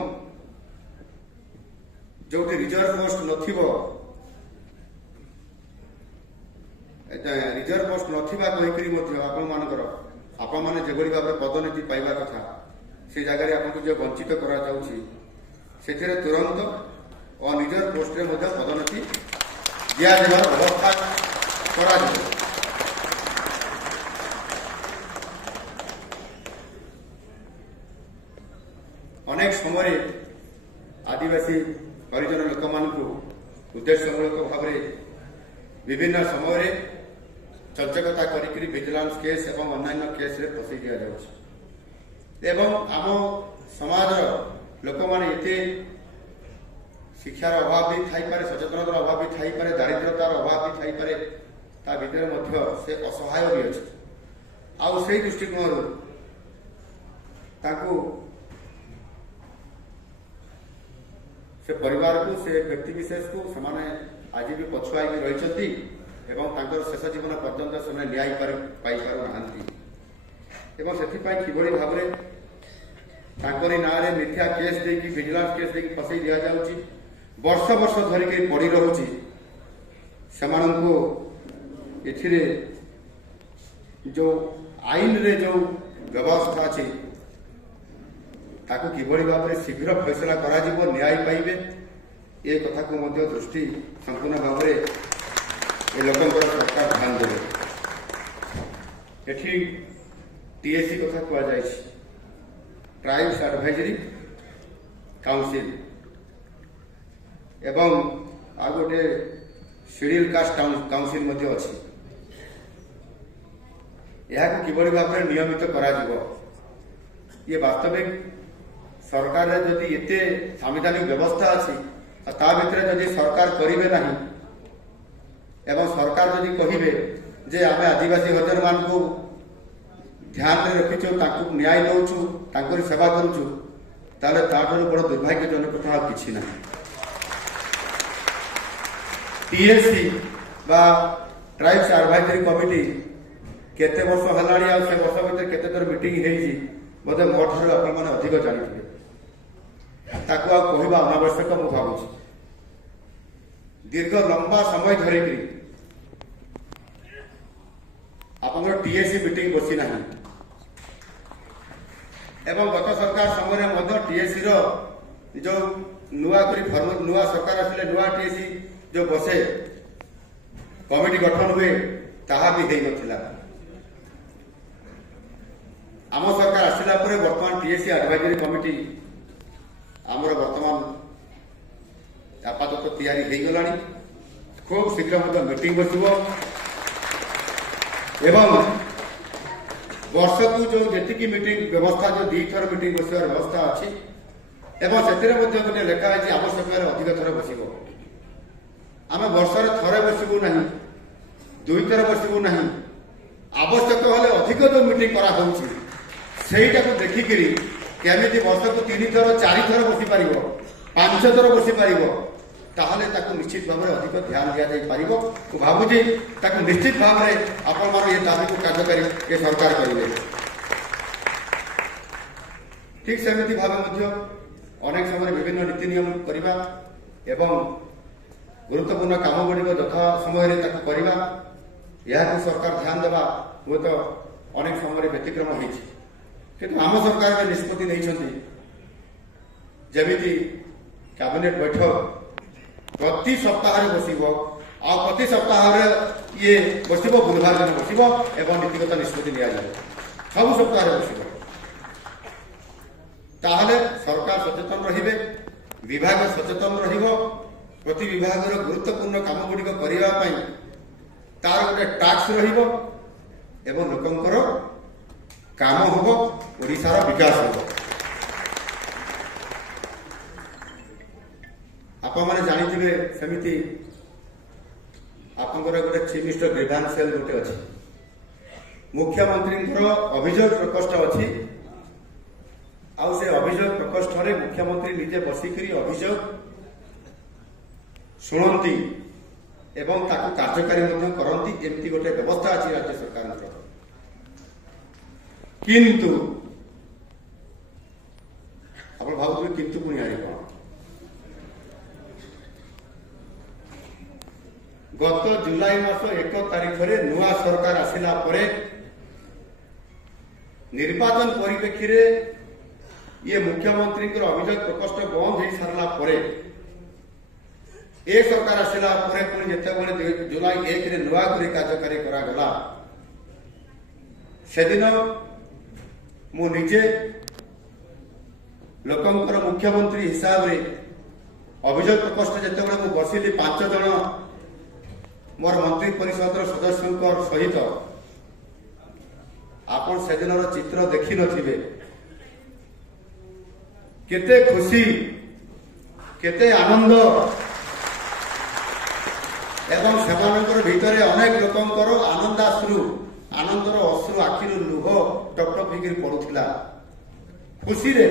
जो रिजर्व पोस्ट नथिबा कहीकरी आपण मानकर आपण माने जेभली भाव पदोन्नति पाइबा कथा से जगह आपको जो वंचित करा तुरंत और निजर पोस्ट में पदोन्नति दियार व्यवस्था करा। अनेक समय आदिवासी हरिजन लोक मान उद्देश्यमूलक भाव विभिन्न समय चर्चकता करी विजिलेंस केस एवं अन्य केस फसई दि जाम समाज लोक मैंने शिक्षार अभाव भी थाईपे, सचेतनतार अभाव भी थाईपे, दारिद्रतार अभाव भी थाईपे, ता भितर से असहाय भी अच्छे। आउ से दृष्टिकोण से परिवार को से व्यक्ति विशेष को समाने आज भी पछुआ रही शेष जीवन पर्यंत से न्याय पाई पारना कि भाव में ना मिथ्या केस देकी विजिलेंस केस देकी फसई दि जाउची वर्ष वर्ष धरिक पड़ी रहुची एथिरे जो आईन रे जो व्यवस्था अच्छी ताकू किभली भाव में शीघ्र फैसला करा जिवो न्याय पाइबे ए कथा को मध्य दृष्टि संपूर्ण भाव में ए लोकंकर सरकार ध्यान देवे। एठी टीएसी कथा कह जाय ट्राइब्स एडवाइजरी काउंसिल एवं आ गोटे शेड्यूल कास्ट काउंसिल मध्य अछि। यह किभली भाव में नियमित करा जिवो ये वास्तविक सरकार जदि एते संवैधानिक व्यवस्था अच्छी ता भितर जदि सरकार करिवे नहीं एवं सरकार जदि कहिबे जे आमे आदिवासी हरिजन मान को ध्यान में रखिछु ताकू न्याय दउछु ताकरी सेवा करूछु ताले ताठर बड़ दुर्भाग्यजनक कथा किछि नहीं। टीएससी बा ट्राइब्स एडवाइजरी कमिटी केते वर्ष हलाणी आ से वर्ष भीतर केते तर मीटिंग हेइछि बोधे मो ठार आपण माने अधिक जानिथिबे ताकू आ कहबा अनावश्यक मु भाबुछि। दीर्घ लंबा समय धरिक आपण टीएससी मीटिंग बसी नहीं एवं गत सरकार समय मध्य टीएससी रो जो नुआ सरकार आसिले नुआ टीएससी जो बसे कमिटी गठन हुए ताहा भी हेई नथिला। आम सरकार आसिला परे वर्तमान टीएससी एडवाइजरी कमिटी आमर वर्तमान आपातत तैयारी हो गलानी खूब शीघ्र मीटिंग बसिबो एवं वर्ष को जो जी मीटिंग व्यवस्था जो दी थर मीटिंग बसवार व्यवस्था अच्छी एवं से गोटे लेखा है आवश्यक अधिक थर बसब आम वर्ष थे बसबू ना दुई थर बसबू ना आवश्यक हेले अधिक जो मीटिंग कराटा को देखिक केमी वर्ष को 3 थर 4 थर बसी पार 5 थर बसी पार ताहले ताकू निश्चित भाव में अधिक ध्यान दिया जाई पारिबो। भावुची ताकू निश्चित भाव में आपण मान ये दाबी को कार्यकारी ये सरकार करेंगे। ठीक सेमती भाव अनेक समय विभिन्न नीति नियम करवा एवं गुरुत्वपूर्ण काम गुड़िक यथा समय करवा यह सरकार ध्यान देवा हूँ तो अनेक समय व्यतिक्रम होती किंतु आम सरकार निष्पत्ति नहीं जमी कैबिनेट बैठक प्रति सप्ताह बसब आ प्रति सप्ताह ये बसब बुधवार दिन बसब एवं नीतिगत निष्पत्ति नि सब सप्ताह बसब ताहले सरकार सचेतन रहिबे विभाग सचेतन रहिबो प्रति विभाग गुरुत्वपूर्ण काम गुड़िक करने तार गोटे टास्क रहिबो एवं लोकंकर काम होबो ओडिशार विकास होबो। आपण माने जानिथिबे सेमिति आपनकर गोटे चीफ मिनिस्टर ग्रीवांस सेल गोटे अछि मुख्यमंत्री अभियोग प्रकोष्ठ अछि आउ से अभियोग प्रकोष्ठ रे मुख्यमंत्री निजे बसिकरी अभियोग शुणती एवं ताकू कार्यकारी करती एमती गोटे व्यवस्था अच्छी राज्य सरकार किंतु आप भावुए किंतु पुणी आए कौन गत जुलाई मास 1 तारिख रे नुआ सरकार आसिला परे निर्वाचन परिप्रेक्षी रे ये मुख्यमंत्री अभियोग प्रकोष्ठ बंद हो सारा पर ए सरकार आसला पुणी जिते जुलाई 1 नुआ कर कार्यकारी करागला से दिन मु निजे लोकंकर मुख्यमंत्री हिसाब रे अभियोग प्रकोष्ठ जिते बसिली 5 जन मोर मंत्री परिषद सदस्यों सहित आपण से दिन चित्र देखी नथिबे केते खुशी केते आनंद एवं सेमानकर भितरे अनेक लोकंकर आनंदर अश्रु आखिर लुह टपटप होकर पड़ुला खुशी रे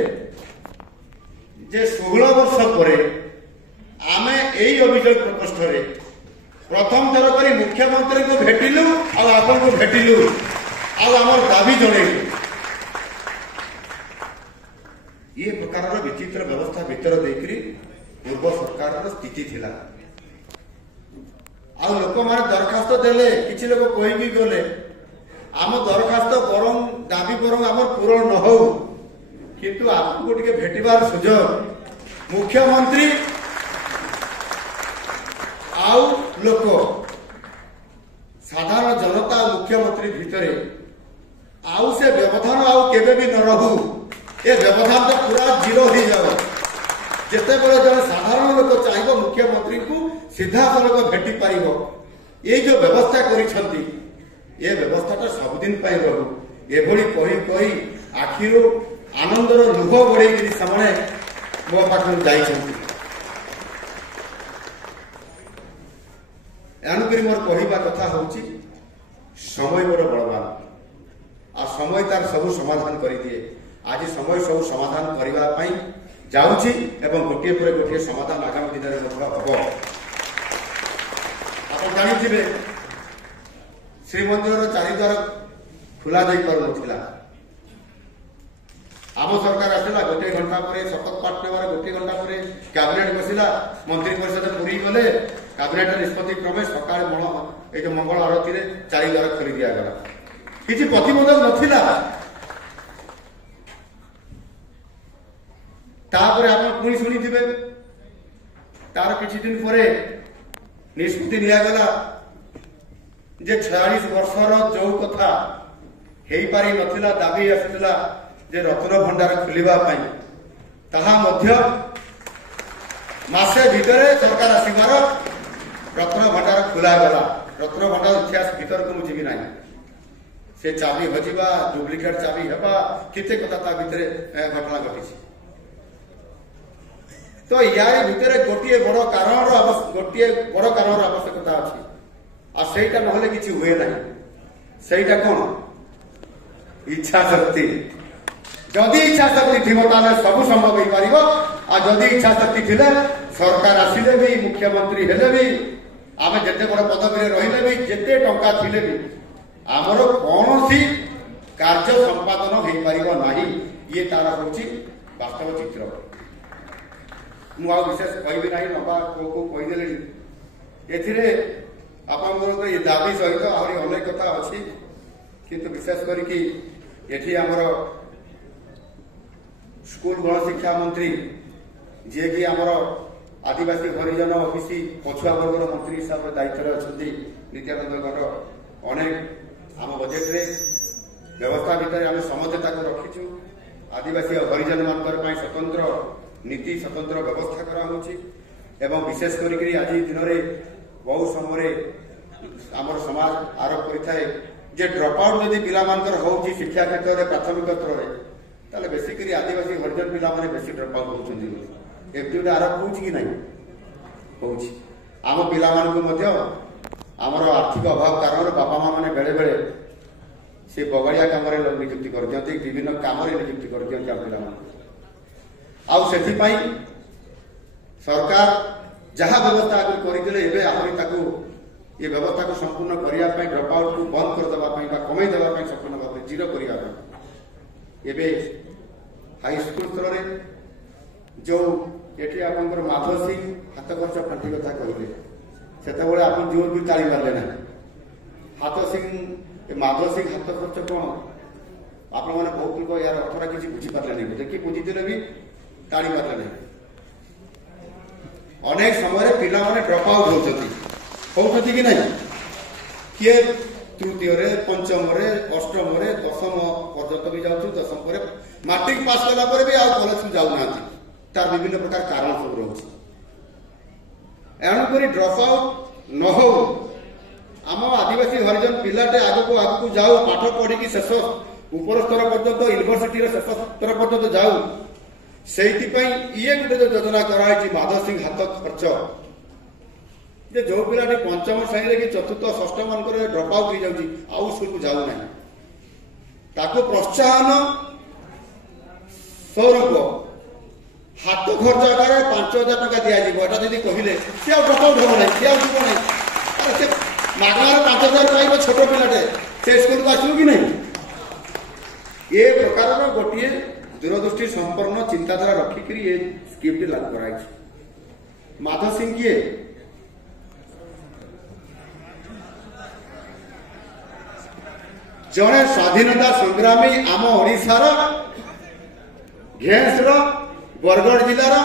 जे 16 वर्ष पर आमे एई अभियोग प्रकोष्ठ रे प्रथम थर कर मुख्यमंत्री को भेटिलु आपन को भेटिलु आमर दाबी जनइलु ये प्रकार विचित्र व्यवस्था भीतर देकरी पूर्व सरकार स्थिति थिला लोक माने दरखास्त देले किछि लोक कहि भी गले आम दरखास्त बरम दाबी बरम आम पूरण न हो किंतु आपको टिके भेटिबार सुजोग मुख्यमंत्री आउ लोक साधारण जनता मुख्यमंत्री भितरे आउ से व्यवधान आउ केबे भी न रहू ए व्यवधान तो पूरा जीरो हो जाओ जिते बड़े जन साधारण लोक चाहिए मुख्यमंत्री को सीधा सड़क भेटी पार ये जो व्यवस्था करिसंती ये व्यवस्थाटा सबुदिन रहू एभली कही कही आखिर आनंदर लुह बढ़ेगी से मो पाखर जाइछंती एणुक मोर कहवा कथा हूँ समय मोर बलवान आ समय तार सब समाधान कर दिए आज समय सब समाधान करने जाऊँगी एवं गोटे पर गोटे समाधान आगामी दिन में हम आप जानी श्रीमंदिर चारिद्वार खुला जा पार आम सरकार आसला गोटे घंटा पर शपथ पाठ नेबार गोटे घंटा पर कैबिनेट बसिला मंत्री परिषद पूरी गले कैबिनेट निष्पत्ति क्रमे सकाळ जो मंगल आरती रे चारिद्वार खोली दिगला किसी प्रतिबंधक नथिला तापर आप पुणी शुणी तार किछि दिन पर निष्पत्ति निगला जे 46 वर्षर जो कथा हेई पारि नथिला दाबी आसिला जे रत्न भंडार खोलिबा पाई ताहा मध्य मासे भितरे सरकार आसिबार रत्न भंडार खोला गला रत्न भंडार इतिहास भीतर को मुझे भी नहीं से चाबी हजिबा डुप्लिकेट चाबी हेबा किते कथा ता भितरे घटना घटी तो यार भितरे गोटे बड़ कारण आवश्यकता अच्छी आ सेटा नहले किछि हुए नहीं सेटा कोन इच्छा शक्ति जदि इच्छा शक्ति थी सब संभव हो पार आ जदि इच्छा शक्ति थिले सरकार आसिले भी मुख्यमंत्री हेले भी आम जिते बड़ पदवी रहिले भी जिते टंका थिले भी आमर कौन सी कार्य संपादन हो पार नहीं ये तार हूँ वास्तव चित्र मुझे विशेष कहबी ना नवा को कहीदे आप ये दाबी सहित आहरी अनेक कथा अच्छी किंतु विशेष करके एठी आमर स्कूल गणशिक्षा मंत्री जी कि आमर आदिवासी हरिजन ओबीसी पछुआ वर्गर मंत्री हिसाब से दायित्व अच्छा नित्यानंद गौड़ अनेक आम बजेट रे व्यवस्था भितर आम समझता रखीचु आदिवासी हरिजन मान स्वतंत्र नीति स्वतंत्र व्यवस्था करा विशेष करके आज दिन में बहु समय आमर समाज आरोप कर ड्रप आउट जदि पिला हो शिक्षा क्षेत्र में प्राथमिक स्तर में ताले बेसिकली आदिवासी हरिजन पिला माने बेसी ड्रप आउट होउछन्ती एमती आरोप होउछि कि नहीं होउछि आम पिला मानकु मध्य आमर आर्थिक अभाव कारण बापा माँ मैंने बेले बेले से बगड़िया काम नियुक्ति कर दियंती विभिन्न काम नियुक्ति कर दियंती आम पिला आउ से सरकार जहाँ व्यवस्था आगे करते आहरी ये व्यवस्था को संपूर्ण करने ड्रप आउट को बंद करदे कमे देवाई संपूर्ण भाव जीरो करने हाईस्कल स्तर में जो ये आप माधव सिंह हाथ खर्च फांटी कथा कहले से आप जोर भी ताली मारे ना हाथ सिंह माधव सिंह हाथ खर्च कौन ଆପଣମାନେ ବହୁତ ଲୋକ ଏହାର ଅର୍ଥଟା କିଛି ବୁଝିପାରିଲେ ନାହିଁ, ବୋଧେ କି ବୁଝିଥିଲେ ବି ଟାଣି ପାରିଲେ ନାହିଁ। ଅନେକ ସମୟରେ ପିଲାମାନେ ଡ୍ରପ୍ ଆଉଟ୍ ହଉଛନ୍ତି କି ନାହିଁ? କିଏ ତୃତୀୟରେ, ପଞ୍ଚମରେ, ଅଷ୍ଟମରେ, ଦଶମ ପର୍ଯ୍ୟନ୍ତ ବି ଯାଉଛି, ଦଶମ ପରେ ମାଟ୍ରିକ ପାସ୍ କଲା ପରେ ବି ଆଉ କଲେଜକୁ ଯାଉନାହାନ୍ତି। ତାର ବିଭିନ୍ନ ପ୍ରକାର କାରଣ ସବୁ ରହୁଛି। ଏଣୁକରି ଡ୍ରପ୍ ଆଉଟ୍ ନ ହଉ, ଆମ ଆଦିବାସୀ ହରିଜନ ପିଲାଟେ ଆଗକୁ ଯାଉ, ପାଠ ପଢିକି ଶେଷ ଉପର ସ୍ତର ପର୍ଯ୍ୟନ୍ତ, ୟୁନିଭର୍ସିଟିର ଶେଷ ସ୍ତର ପର୍ଯ୍ୟନ୍ତ ଯାଉ। ସେଇଥିପାଇଁ ଇଏ ଗୋଟେ ଯୋଜନା କରାଯାଇଛି ମାଧବ ସିଂ ହାତ ଖର୍ଚ୍ଚ, ଯେ ଯୋଉ ପିଲାଟି ପଞ୍ଚମ ଶ୍ରେଣୀରେ କି ଚତୁର୍ଥ ଷଷ୍ଠ ମାନଙ୍କର ଡ୍ରପ୍ ଆଉଟ୍ ହେଇଯାଉଛି, ଆଉ ସ୍କୁଲକୁ ଯାଉନାହିଁ, ତାକୁ ପ୍ରୋତ୍ସାହନ ସ୍ୱରୂପ ହାତ ଖର୍ଚ୍ଚ ଆକାରରେ 5,000 ଟଙ୍କା ଦିଆଯିବ। ଏଟା ଯଦି କହିଲେ ସେ ଆଉ ଡ୍ରପ୍ ଆଉଟ୍ ହବ ନାହିଁ, ସେ ଆଉ ଯିବ ନାହିଁ। ସେ ମାଗଣାରେ 5,000 ପାଇବ, ଛୋଟ ପିଲାଟେ, ସେ ସ୍କୁଲକୁ ଆସିବ କି ନାହିଁ? ଏ ପ୍ରକାରର ଗୋଟିଏ ଦୂରଦୃଷ୍ଟି ସମ୍ପନ୍ନ ଚିନ୍ତାଧାରା ରଖିକରି ଏ ସ୍କିମ୍ଟି ଲାଗୁ କରାଯାଇଛି। ମାଧବ ସିଂ କିଏ? ଜଣେ ସ୍ୱାଧୀନତା ସଂଗ୍ରାମୀ, ଆମ ଓଡ଼ିଶାର ଘେଁସର ବରଗଡ଼ ଜିଲ୍ଲାର,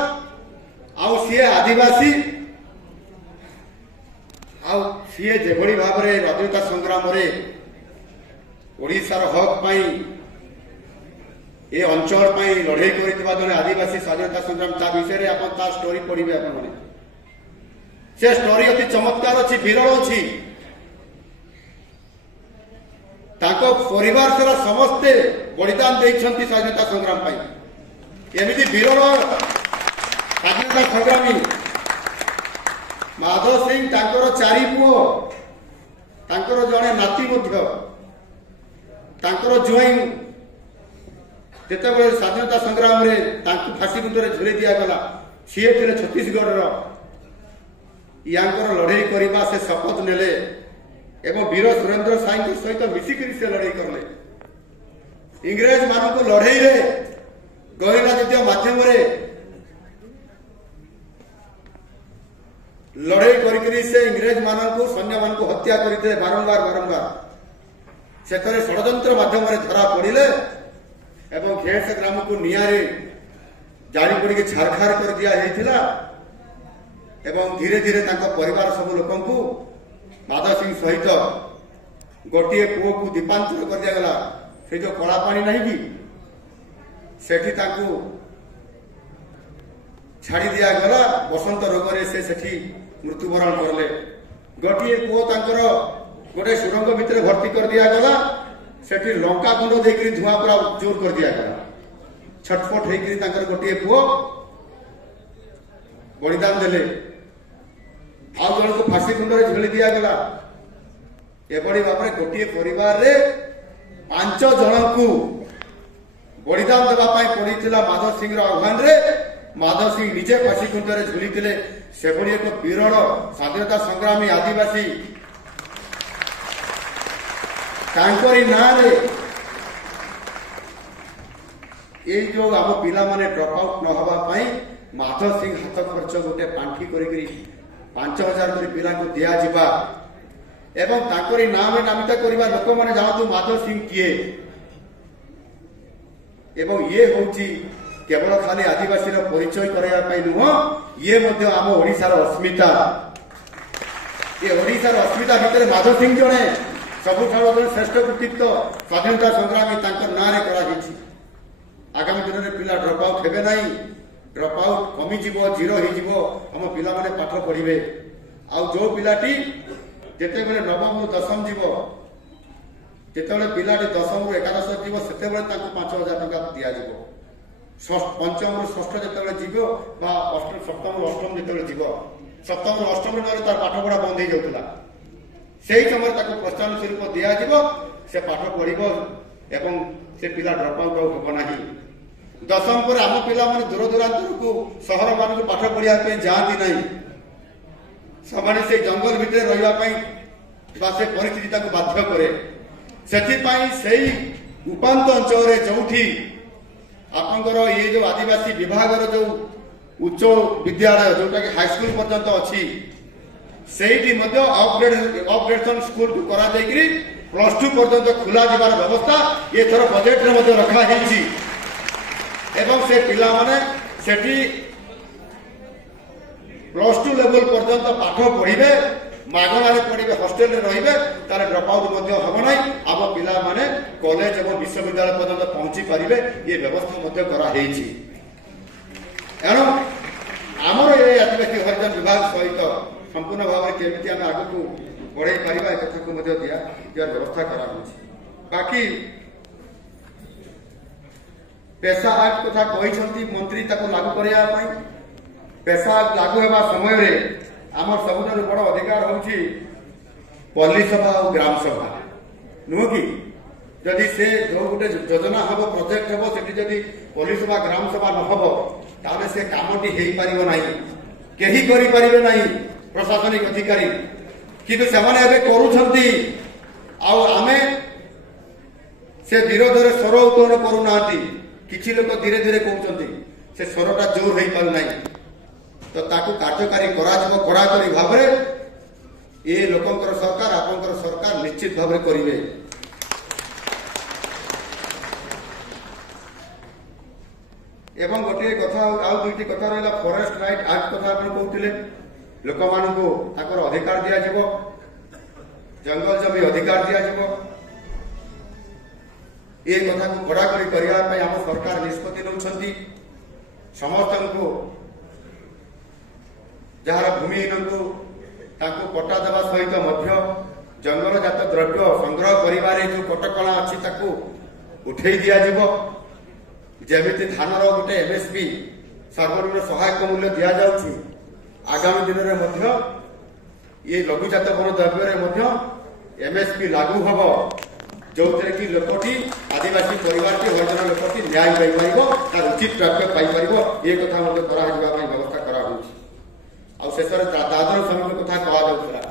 ଆଉ ସିଏ ଆଦିବାସୀ, ଆଉ ସିଏ ଯେଭଳି ଭାବରେ ସ୍ୱାଧୀନତା ସଂଗ୍ରାମରେ ଓଡ଼ିଶାର ହକ୍ ପାଇଁ, ଏ ଅଞ୍ଚଳ ପାଇଁ ଲଢ଼େଇ କରିଥିବା ଜଣେ ଆଦିବାସୀ ସ୍ୱାଧୀନତା ସଂଗ୍ରାମ, ତା ବିଷୟରେ ଆପଣ ତା ଷ୍ଟୋରି ପଢିବେ ଆପଣମାନେ। ସେ ଷ୍ଟୋରି ଅତି ଚମତ୍କାର ଅଛି, ବିରଳ ଅଛି। ତାଙ୍କ ପରିବାର ସାରା ସମସ୍ତେ ବଳିଦାନ ଦେଇଛନ୍ତି ସ୍ୱାଧୀନତା ସଂଗ୍ରାମ ପାଇଁ। ଏମିତି ବିରଳ ସ୍ୱାଧୀନତା ସଂଗ୍ରାମୀ ମାଧବ ସିଂ, ତାଙ୍କର 4 ପୁଅ, ତାଙ୍କର ଜଣେ ନାତି ମଧ୍ୟ, ତାଙ୍କର ଜ୍ୱାଇଁ ଯେତେବେଳେ ସ୍ୱାଧୀନତା ସଂଗ୍ରାମରେ ତାଙ୍କୁ ଫାଶୀ କୁଣ୍ଡରେ ଝୁଲେଇ ଦିଆଗଲା, ସିଏ ଥିଲେ ଛତିଶଗଡ଼ର। ୟାଙ୍କର ଲଢ଼େଇ କରିବା ସେ ଶପଥ ନେଲେ ଏବଂ ବୀର ସୁରେନ୍ଦ୍ର ସାଏଙ୍କ ସହିତ ମିଶିକରି ସେ ଲଢ଼େଇ କଲେ। ଇଂରେଜ ମାନଙ୍କୁ ଲଢ଼େଇରେ, ଗରିଲା ଯୁଦ୍ଧ ମାଧ୍ୟମରେ ଲଢ଼େଇ କରିକରି ସେ ଇଂରେଜ ମାନଙ୍କୁ, ସୈନ୍ୟମାନଙ୍କୁ ହତ୍ୟା କରିଥିଲେ ବାରମ୍ବାର। ସେଥିରେ ଷଡ଼ଯନ୍ତ୍ର ମାଧ୍ୟମରେ ଧରା ପଡ଼ିଲେ ଏବଂ ଘେଁସ ଗ୍ରାମକୁ ନିଆଁରେ ଜାଳି ପୋଡ଼ିକି ଛାରଖାର କରି ଦିଆଯାଇଥିଲା। ଏବଂ ଧୀରେ ଧୀରେ ତାଙ୍କ ପରିବାର ସବୁ ଲୋକଙ୍କୁ ମାଧବ ସିଂ ସହିତ ଗୋଟିଏ ପୁଅକୁ ଦୀପାନ୍ତର କରିଦିଆଗଲା। ସେ ଯୋଉ କଳା ପାଣି ନାହିଁ କି, ସେଠି ତାଙ୍କୁ ଛାଡ଼ି ଦିଆଗଲା। ବସନ୍ତ ରୋଗରେ ସେ ସେଠି ମୃତ୍ୟୁବରଣ କଲେ। ଗୋଟିଏ ପୁଅ ତାଙ୍କର ଗୋଟେ ସୁରଙ୍ଗ ଭିତରେ ଭର୍ତ୍ତି କରି ଦିଆଗଲା। ସେଠି ଲଙ୍କା ଗୁଣ୍ଡ ଦେଇକରି ଧୂଆଁ ପୁରା ଜୋର କରି ଦିଆଗଲା। ଛଟପଟ ହେଇକରି ତାଙ୍କର ଗୋଟିଏ ପୁଅ ବଳିଦାନ ଦେଲେ। ଆଉ ଜଣକୁ ଫାଶୀ କୁଣ୍ଡରେ ଝୁଲି ଦିଆଗଲା। ଏଭଳି ଭାବରେ ଗୋଟିଏ ପରିବାରରେ 5 ଜଣଙ୍କୁ ବଳିଦାନ ଦେବା ପାଇଁ ପଡ଼ିଥିଲା ମାଧବ ସିଂର ଆହ୍ୱାନରେ। ମାଧବ ସିଂ ନିଜେ ଫାଶୀ କୁଣ୍ଡରେ ଝୁଲିଥିଲେ। ସେଭଳି ଏକ ବିରଳ ସ୍ୱାଧୀନତା ସଂଗ୍ରାମୀ ଆଦିବାସୀ, ତାଙ୍କରି ନାଁରେ ଏଇ ଯୋଉ ଆମ ପିଲାମାନେ ଡ୍ରପ୍ ଆଉଟ୍ ନ ହେବା ପାଇଁ ମାଧବ ସିଂ ହାତ ଖର୍ଚ୍ଚ ଗୋଟେ ପାଣ୍ଠି କରିକି 5,000 କରି ପିଲାଙ୍କୁ ଦିଆଯିବା ଏବଂ ତାଙ୍କରି ନାଁରେ ନାମିତ କରିବା। ଲୋକମାନେ ଜାଣନ୍ତୁ ମାଧବ ସିଂ କିଏ। ଏବଂ ଇଏ ହଉଛି କେବଳ ଖାଲି ଆଦିବାସୀର ପରିଚୟ କରାଇବା ପାଇଁ ନୁହଁ, ଇଏ ମଧ୍ୟ ଆମ ଓଡ଼ିଶାର ଅସ୍ମିତା। ଏ ଓଡ଼ିଶାର ଅସ୍ମିତା ଭିତରେ ମାଧବ ସିଂ ଜଣେ ସବୁଠାରୁ ଜଣେ ଶ୍ରେଷ୍ଠ କୃତିତ୍ୱ ସ୍ୱାଧୀନତା ସଂଗ୍ରାମୀ, ତାଙ୍କ ନାଁରେ କରାଯାଇଛି। ଆଗାମୀ ଦିନରେ ପିଲା ଡ୍ରପ୍ ଆଉଟ୍ ହେବେ ନାହିଁ। ଡ୍ରପ୍ ଆଉଟ୍ କମିଯିବ, 0 ହେଇଯିବ। ଆମ ପିଲାମାନେ ପାଠ ପଢିବେ। ଆଉ ଯୋଉ ପିଲାଟି ଯେତେବେଳେ ନବମରୁ ଦଶମ ଯିବ, ଯେତେବେଳେ ପିଲାଟି ଦଶମରୁ ଏକାଦଶ ଯିବ, ସେତେବେଳେ ତାଙ୍କୁ 5,000 ଟଙ୍କା ଦିଆଯିବ। ପଞ୍ଚମରୁ ଷଷ୍ଠ ଯେତେବେଳେ ଯିବ ବା ସପ୍ତମରୁ ଅଷ୍ଟମ ଯେତେବେଳେ ଯିବ, ସପ୍ତମରୁ ଅଷ୍ଟମ ନରେ ତାର ପାଠପଢା ବନ୍ଦ ହେଇଯାଉଥିଲା। ସେହି ସମୟରେ ତାକୁ ପ୍ରୋତ୍ସାହନ ସ୍ୱରୂପ ଦିଆଯିବ। ସେ ପାଠ ପଢିବ ଏବଂ ସେ ପିଲା ଡ୍ରପ୍ ଆଉଟ୍ ଆଉ ହେବ ନାହିଁ। ଦଶମ ପରେ ଆମ ପିଲାମାନେ ଦୂର ଦୂରାନ୍ତରକୁ, ସହର ମାନଙ୍କୁ ପାଠ ପଢିବା ପାଇଁ ଯାଆନ୍ତି ନାହିଁ। ସେମାନେ ସେ ଜଙ୍ଗଲ ଭିତରେ ରହିବା ପାଇଁ ବା ସେ ପରିସ୍ଥିତି ତାକୁ ବାଧ୍ୟ କରେ। ସେଥିପାଇଁ ସେଇ ଉପାନ୍ତ ଅଞ୍ଚଳରେ ଯୋଉଠି ଆପଣଙ୍କର ଇଏ ଯୋଉ ଆଦିବାସୀ ବିଭାଗର ଯୋଉ ଉଚ୍ଚ ବିଦ୍ୟାଳୟ, ଯୋଉଟାକି ହାଇସ୍କୁଲ ପର୍ଯ୍ୟନ୍ତ ଅଛି, ସେଇଠି ମଧ୍ୟ ଅପଗ୍ରେଡେସନ ସ୍କୁଲକୁ କରାଯାଇକରି +2 पर्यंत खुला जबार व्यवस्था एथर बजेट रे रखा से पिला माने सेठी +2 लेवल पर्यंत पाठ पढ़े मागणारे पढ़े हॉस्टेल रे तार ड्रॉप आउट हम ना आम पिला माने कॉलेज और विश्वविद्यालय पर्यंत पहुंची पारे ये व्यवस्था कराई एणु आमर ये आदिवासी हरिजन विभाग सहित संपूर्ण भाव में केमती आम आग को बढ़ाई पार एक कथा को दिया व्यवस्था करा बाकी पेशा एक्ट कथा कहते मंत्री लागू करने पेशा एक्ट लागू होगा समय आम सबुठ बड़ अधिकार हूँ पल्ली सभा और ग्राम सभा नुह कि जदि से जो गोटे योजना हम प्रोजेक्ट हम से पल्ली सभा ग्राम सभा न हम ताले से कामटी हो पार ना कहीं करें ना प्रशासनिक अधिकारी किंतु से करुँच आमे से विरोध में स्वर उत्तोलन करूना किसी लोग धीरे धीरे कहते से स्वरटा जोर हो पारना तो ताकू कार्यकारी कड़ाकड़ी भाव ये लोकंकर सरकार आपंकर सरकार निश्चित भाव करेंगे एवं गोटे कथा आउ दुईटी कथा रहा फॉरेस्ट राइट एक्ट कथा आप कहते लोक मान अधिकार दिज्व जंगल जमी अधिकार दिज्व ये कथा को कड़ाकड़ी करने आम सरकार निष्पत्ति नौकरी समस्त को जार भूमिहीन को पट्टा देवा सहित जंगल जात द्रव्य संग्रह कर जो कटकणा अच्छी उठे दिज्व जमी धानर गोटे एमएसपी सर्वनिम्न सहायक मूल्य दि जाऊँगी आगामी दिन में ये लघुजात वन द्रव्य एमएसपी लागू हम जो थे कि लोकटी आदिवासी परिवार की हरिजन लोकटी न्याय पाइपर तार उचित प्राप्य पाइपर ये कथा व्यवस्था कराऊ शेष दादन श्रमिक कथा कहला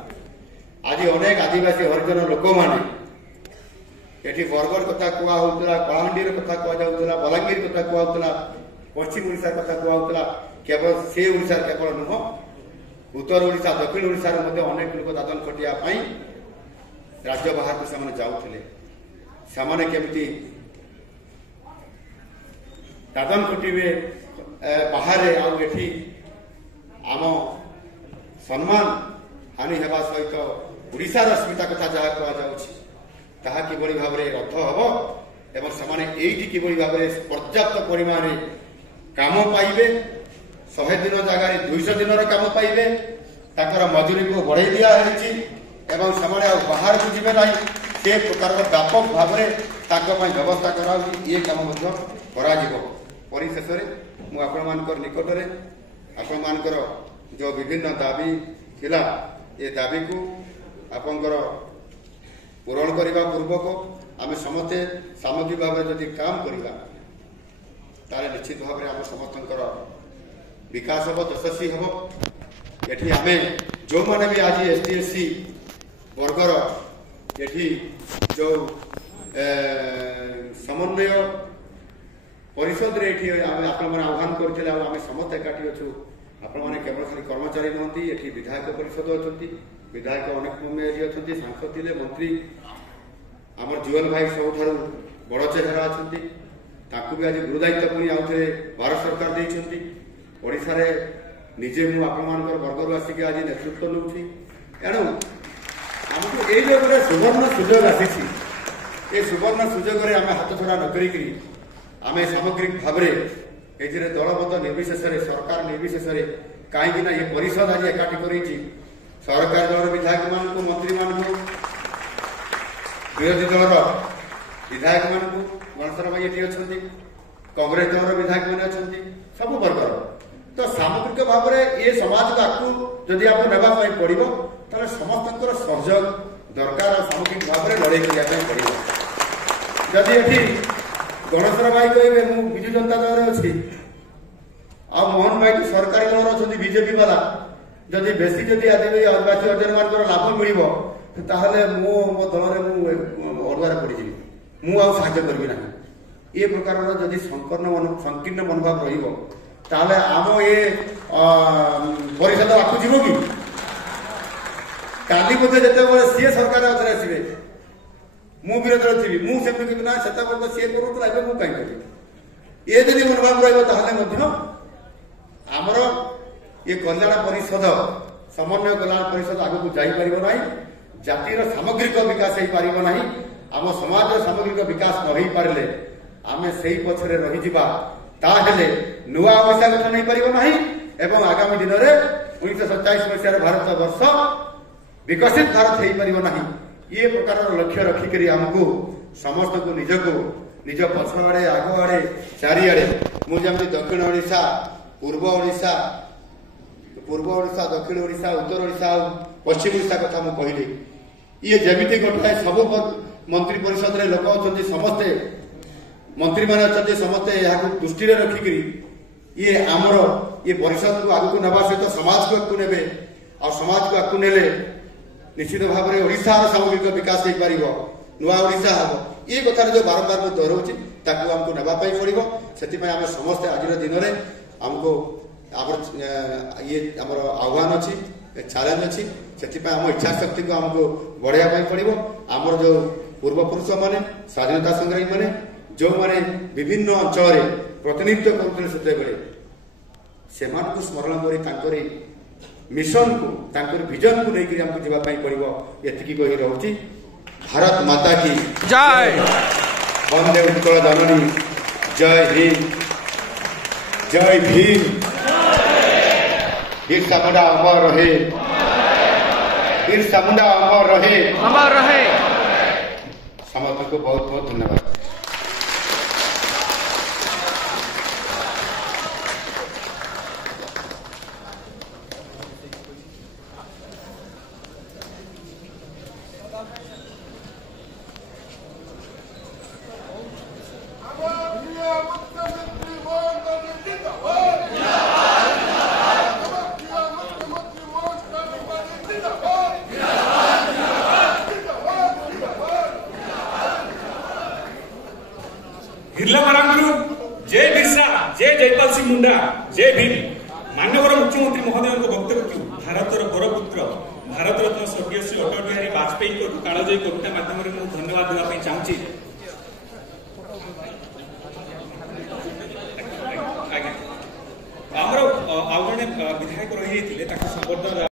आज अनेक आदिवासी हरिजन लोक मैंने ये बरगढ़ कथा कहला कलाहांडी कथा कहला बलांगीर कथा कहला पश्चिम ओडिशा कथा कहला केवल से ओडिशा केवल नुह उत्तर ओडिशा दक्षिण ओडिशा अनेक लोक दादन खटिया राज्य बाहर को से जाऊले सामाने केमती दादन खटिबे बाहर आठी आम सम्मान हानि हेबा सहित ओडिशार अस्मिता कथा जहाँ कहुच्छी किभली भाव में रद्द हम एवं से किभली भाव में पर्याप्त परिमाण काम पाइबे 100 दिन जगह 200 दिन काम पाइबे ताकर मजूरी को बढ़ाई दिखाई एवं से बाहर को जीवे ना से प्रकार व्यापक भाव में व्यवस्था कराऊँ ये काम परिशेष मुझे निकट में आपण जो विभिन्न दाबी थिला ये दाबी को आपंकर पूरण करने पूर्वक आम समस्ते सामग्रिक भाव में जदि काम करवा ताले निश्चित भाव में आम समस्त विकास हम यशस्वी हम ये आम जो मैंने भी आज एसटी एससी वर्गर ये जो समन्वय परिषद आपण आह्वान करते आम समस्त एकाठी अच्छु आपने केवल खाली कर्मचारी नुहति ये विधायक परिषद अच्छा विधायक अनेक मेयर अच्छा सांसद थे मंत्री आमर जुएल भाई सबुठ बड़ चेहरा अच्छा भी आज गृह दायित्व पुणी आउ थे भारत सरकार देते ओडिशा रे निजे मु आपंकर वर्गर आसिक आज नेतृत्व नौछि एणु आमको ये जो गोटे सुवर्ण सुजोग आसी ये सुवर्ण सुजोग आम हाथ छड़ा न करी आम सामग्रिक भाव में दलबद्ध निर्विशेष सरकार निर्विशेष कहीं ये परिषद आज एकाठी कर सरकार दल विधायक मान मंत्री मान विरोधी दल विधायक मान गणेश भाई ये अच्छा कांग्रेस दल विधायक मैंने अच्छा सब वर्गर तो सामग्रिक भाव में ये समाज को आगू जदि आप नापी पड़ो तो समस्त सहयोग दरकार सामग्रिक भाव में लड़ाई करने पड़ो जदि ये गणेश भाई कहे मु विजु जनता दल अच्छी आ मोहन भाई तो सरकारी दल अच्छा बीजेपी वाला जदि बेसी जदि आदिवासी हरिजन मान लाभ मिल मो दल में अड़ुआर पड़ी मुझे करी ना ये प्रकार जदि संकीर्ण मनोभाव रहा आम ये परिषद आखु जीव कि काली बोधे जिते सी सरकार आसवे मु विरोध थी मुझे ना से सी करूला ए मुझे कहीं ये जब मनोभाव रही आमर ये कल्याण परिषद समन्वय कल्याण परिषद आगू जापर ना जातिर सामग्रिक विकास हो पार ना आम समाज सामग्रिक विकास न हो पारे आम से पछरे रही नुआ ओडिशा गठन हो पार ना एवं आगामी दिन में 1947 मसीह भारत वर्ष विकसित भारत हो पार ना ये प्रकार लक्ष्य रखिक आमको समस्त को निज पछ आड़े आग आड़े चारिआड़े मुझे दक्षिण ओडिशा पूर्व ओडिशा दक्षिण ओडिशा उत्तर ओडिशा पश्चिम ओडिशा कथा मुझे कहली ये जमी गोटाए सब मंत्री परिषद रे लोक अच्छा समस्ते मंत्री मैंने अच्छा समस्ते यहाँ दृष्टि रखिक ये आमर ये परिषद को आगू नवा सहित समाज को आगू ने समाज को आगू ने निश्चित भाव में ओडिशार सामग्रिक विकास हो पार नुआ ओडिशा हम ये कथा जो बारंबार मुझे दोहराऊँगी ताकू आमको नापी पड़ो से आम समस्ते आज दिन में आमको ये आमर आह्वान अच्छी चैलेंज अच्छी से आम इच्छा शक्ति को आमको बढ़ाई पड़ो आमर जो पूर्वपुरुष मैंने स्वाधीनता संग्रामी मैंने जो मैंने विभिन्न अंचल प्रतिनिधित्व करते से स्मरण कर मिशन को विजन को लेकर आमको जावाई पड़ो ये कही रोचे भारत माता की जय वंदे उत्कल जननी जय हिंद जय भीम बिरसा मुंडा अमर रहे बिरसा मुंडा अमर रहे समस्त को बहुत बहुत धन्यवाद। हिरला मारांगुरु जय बिरसा जय जयपाल सिंह मुंडा जय भीम माननीय मुख्यमंत्री महोदय वक्तव्य भारतर बरपुत्र भारत रत्न स्वर्गीय श्री अटल बिहारी वाजपेयी को कालजयी कविता माध्यम धन्यवाद देवाई चाहूँगी। आमर आउ जड़े विधायक रही संबर्धना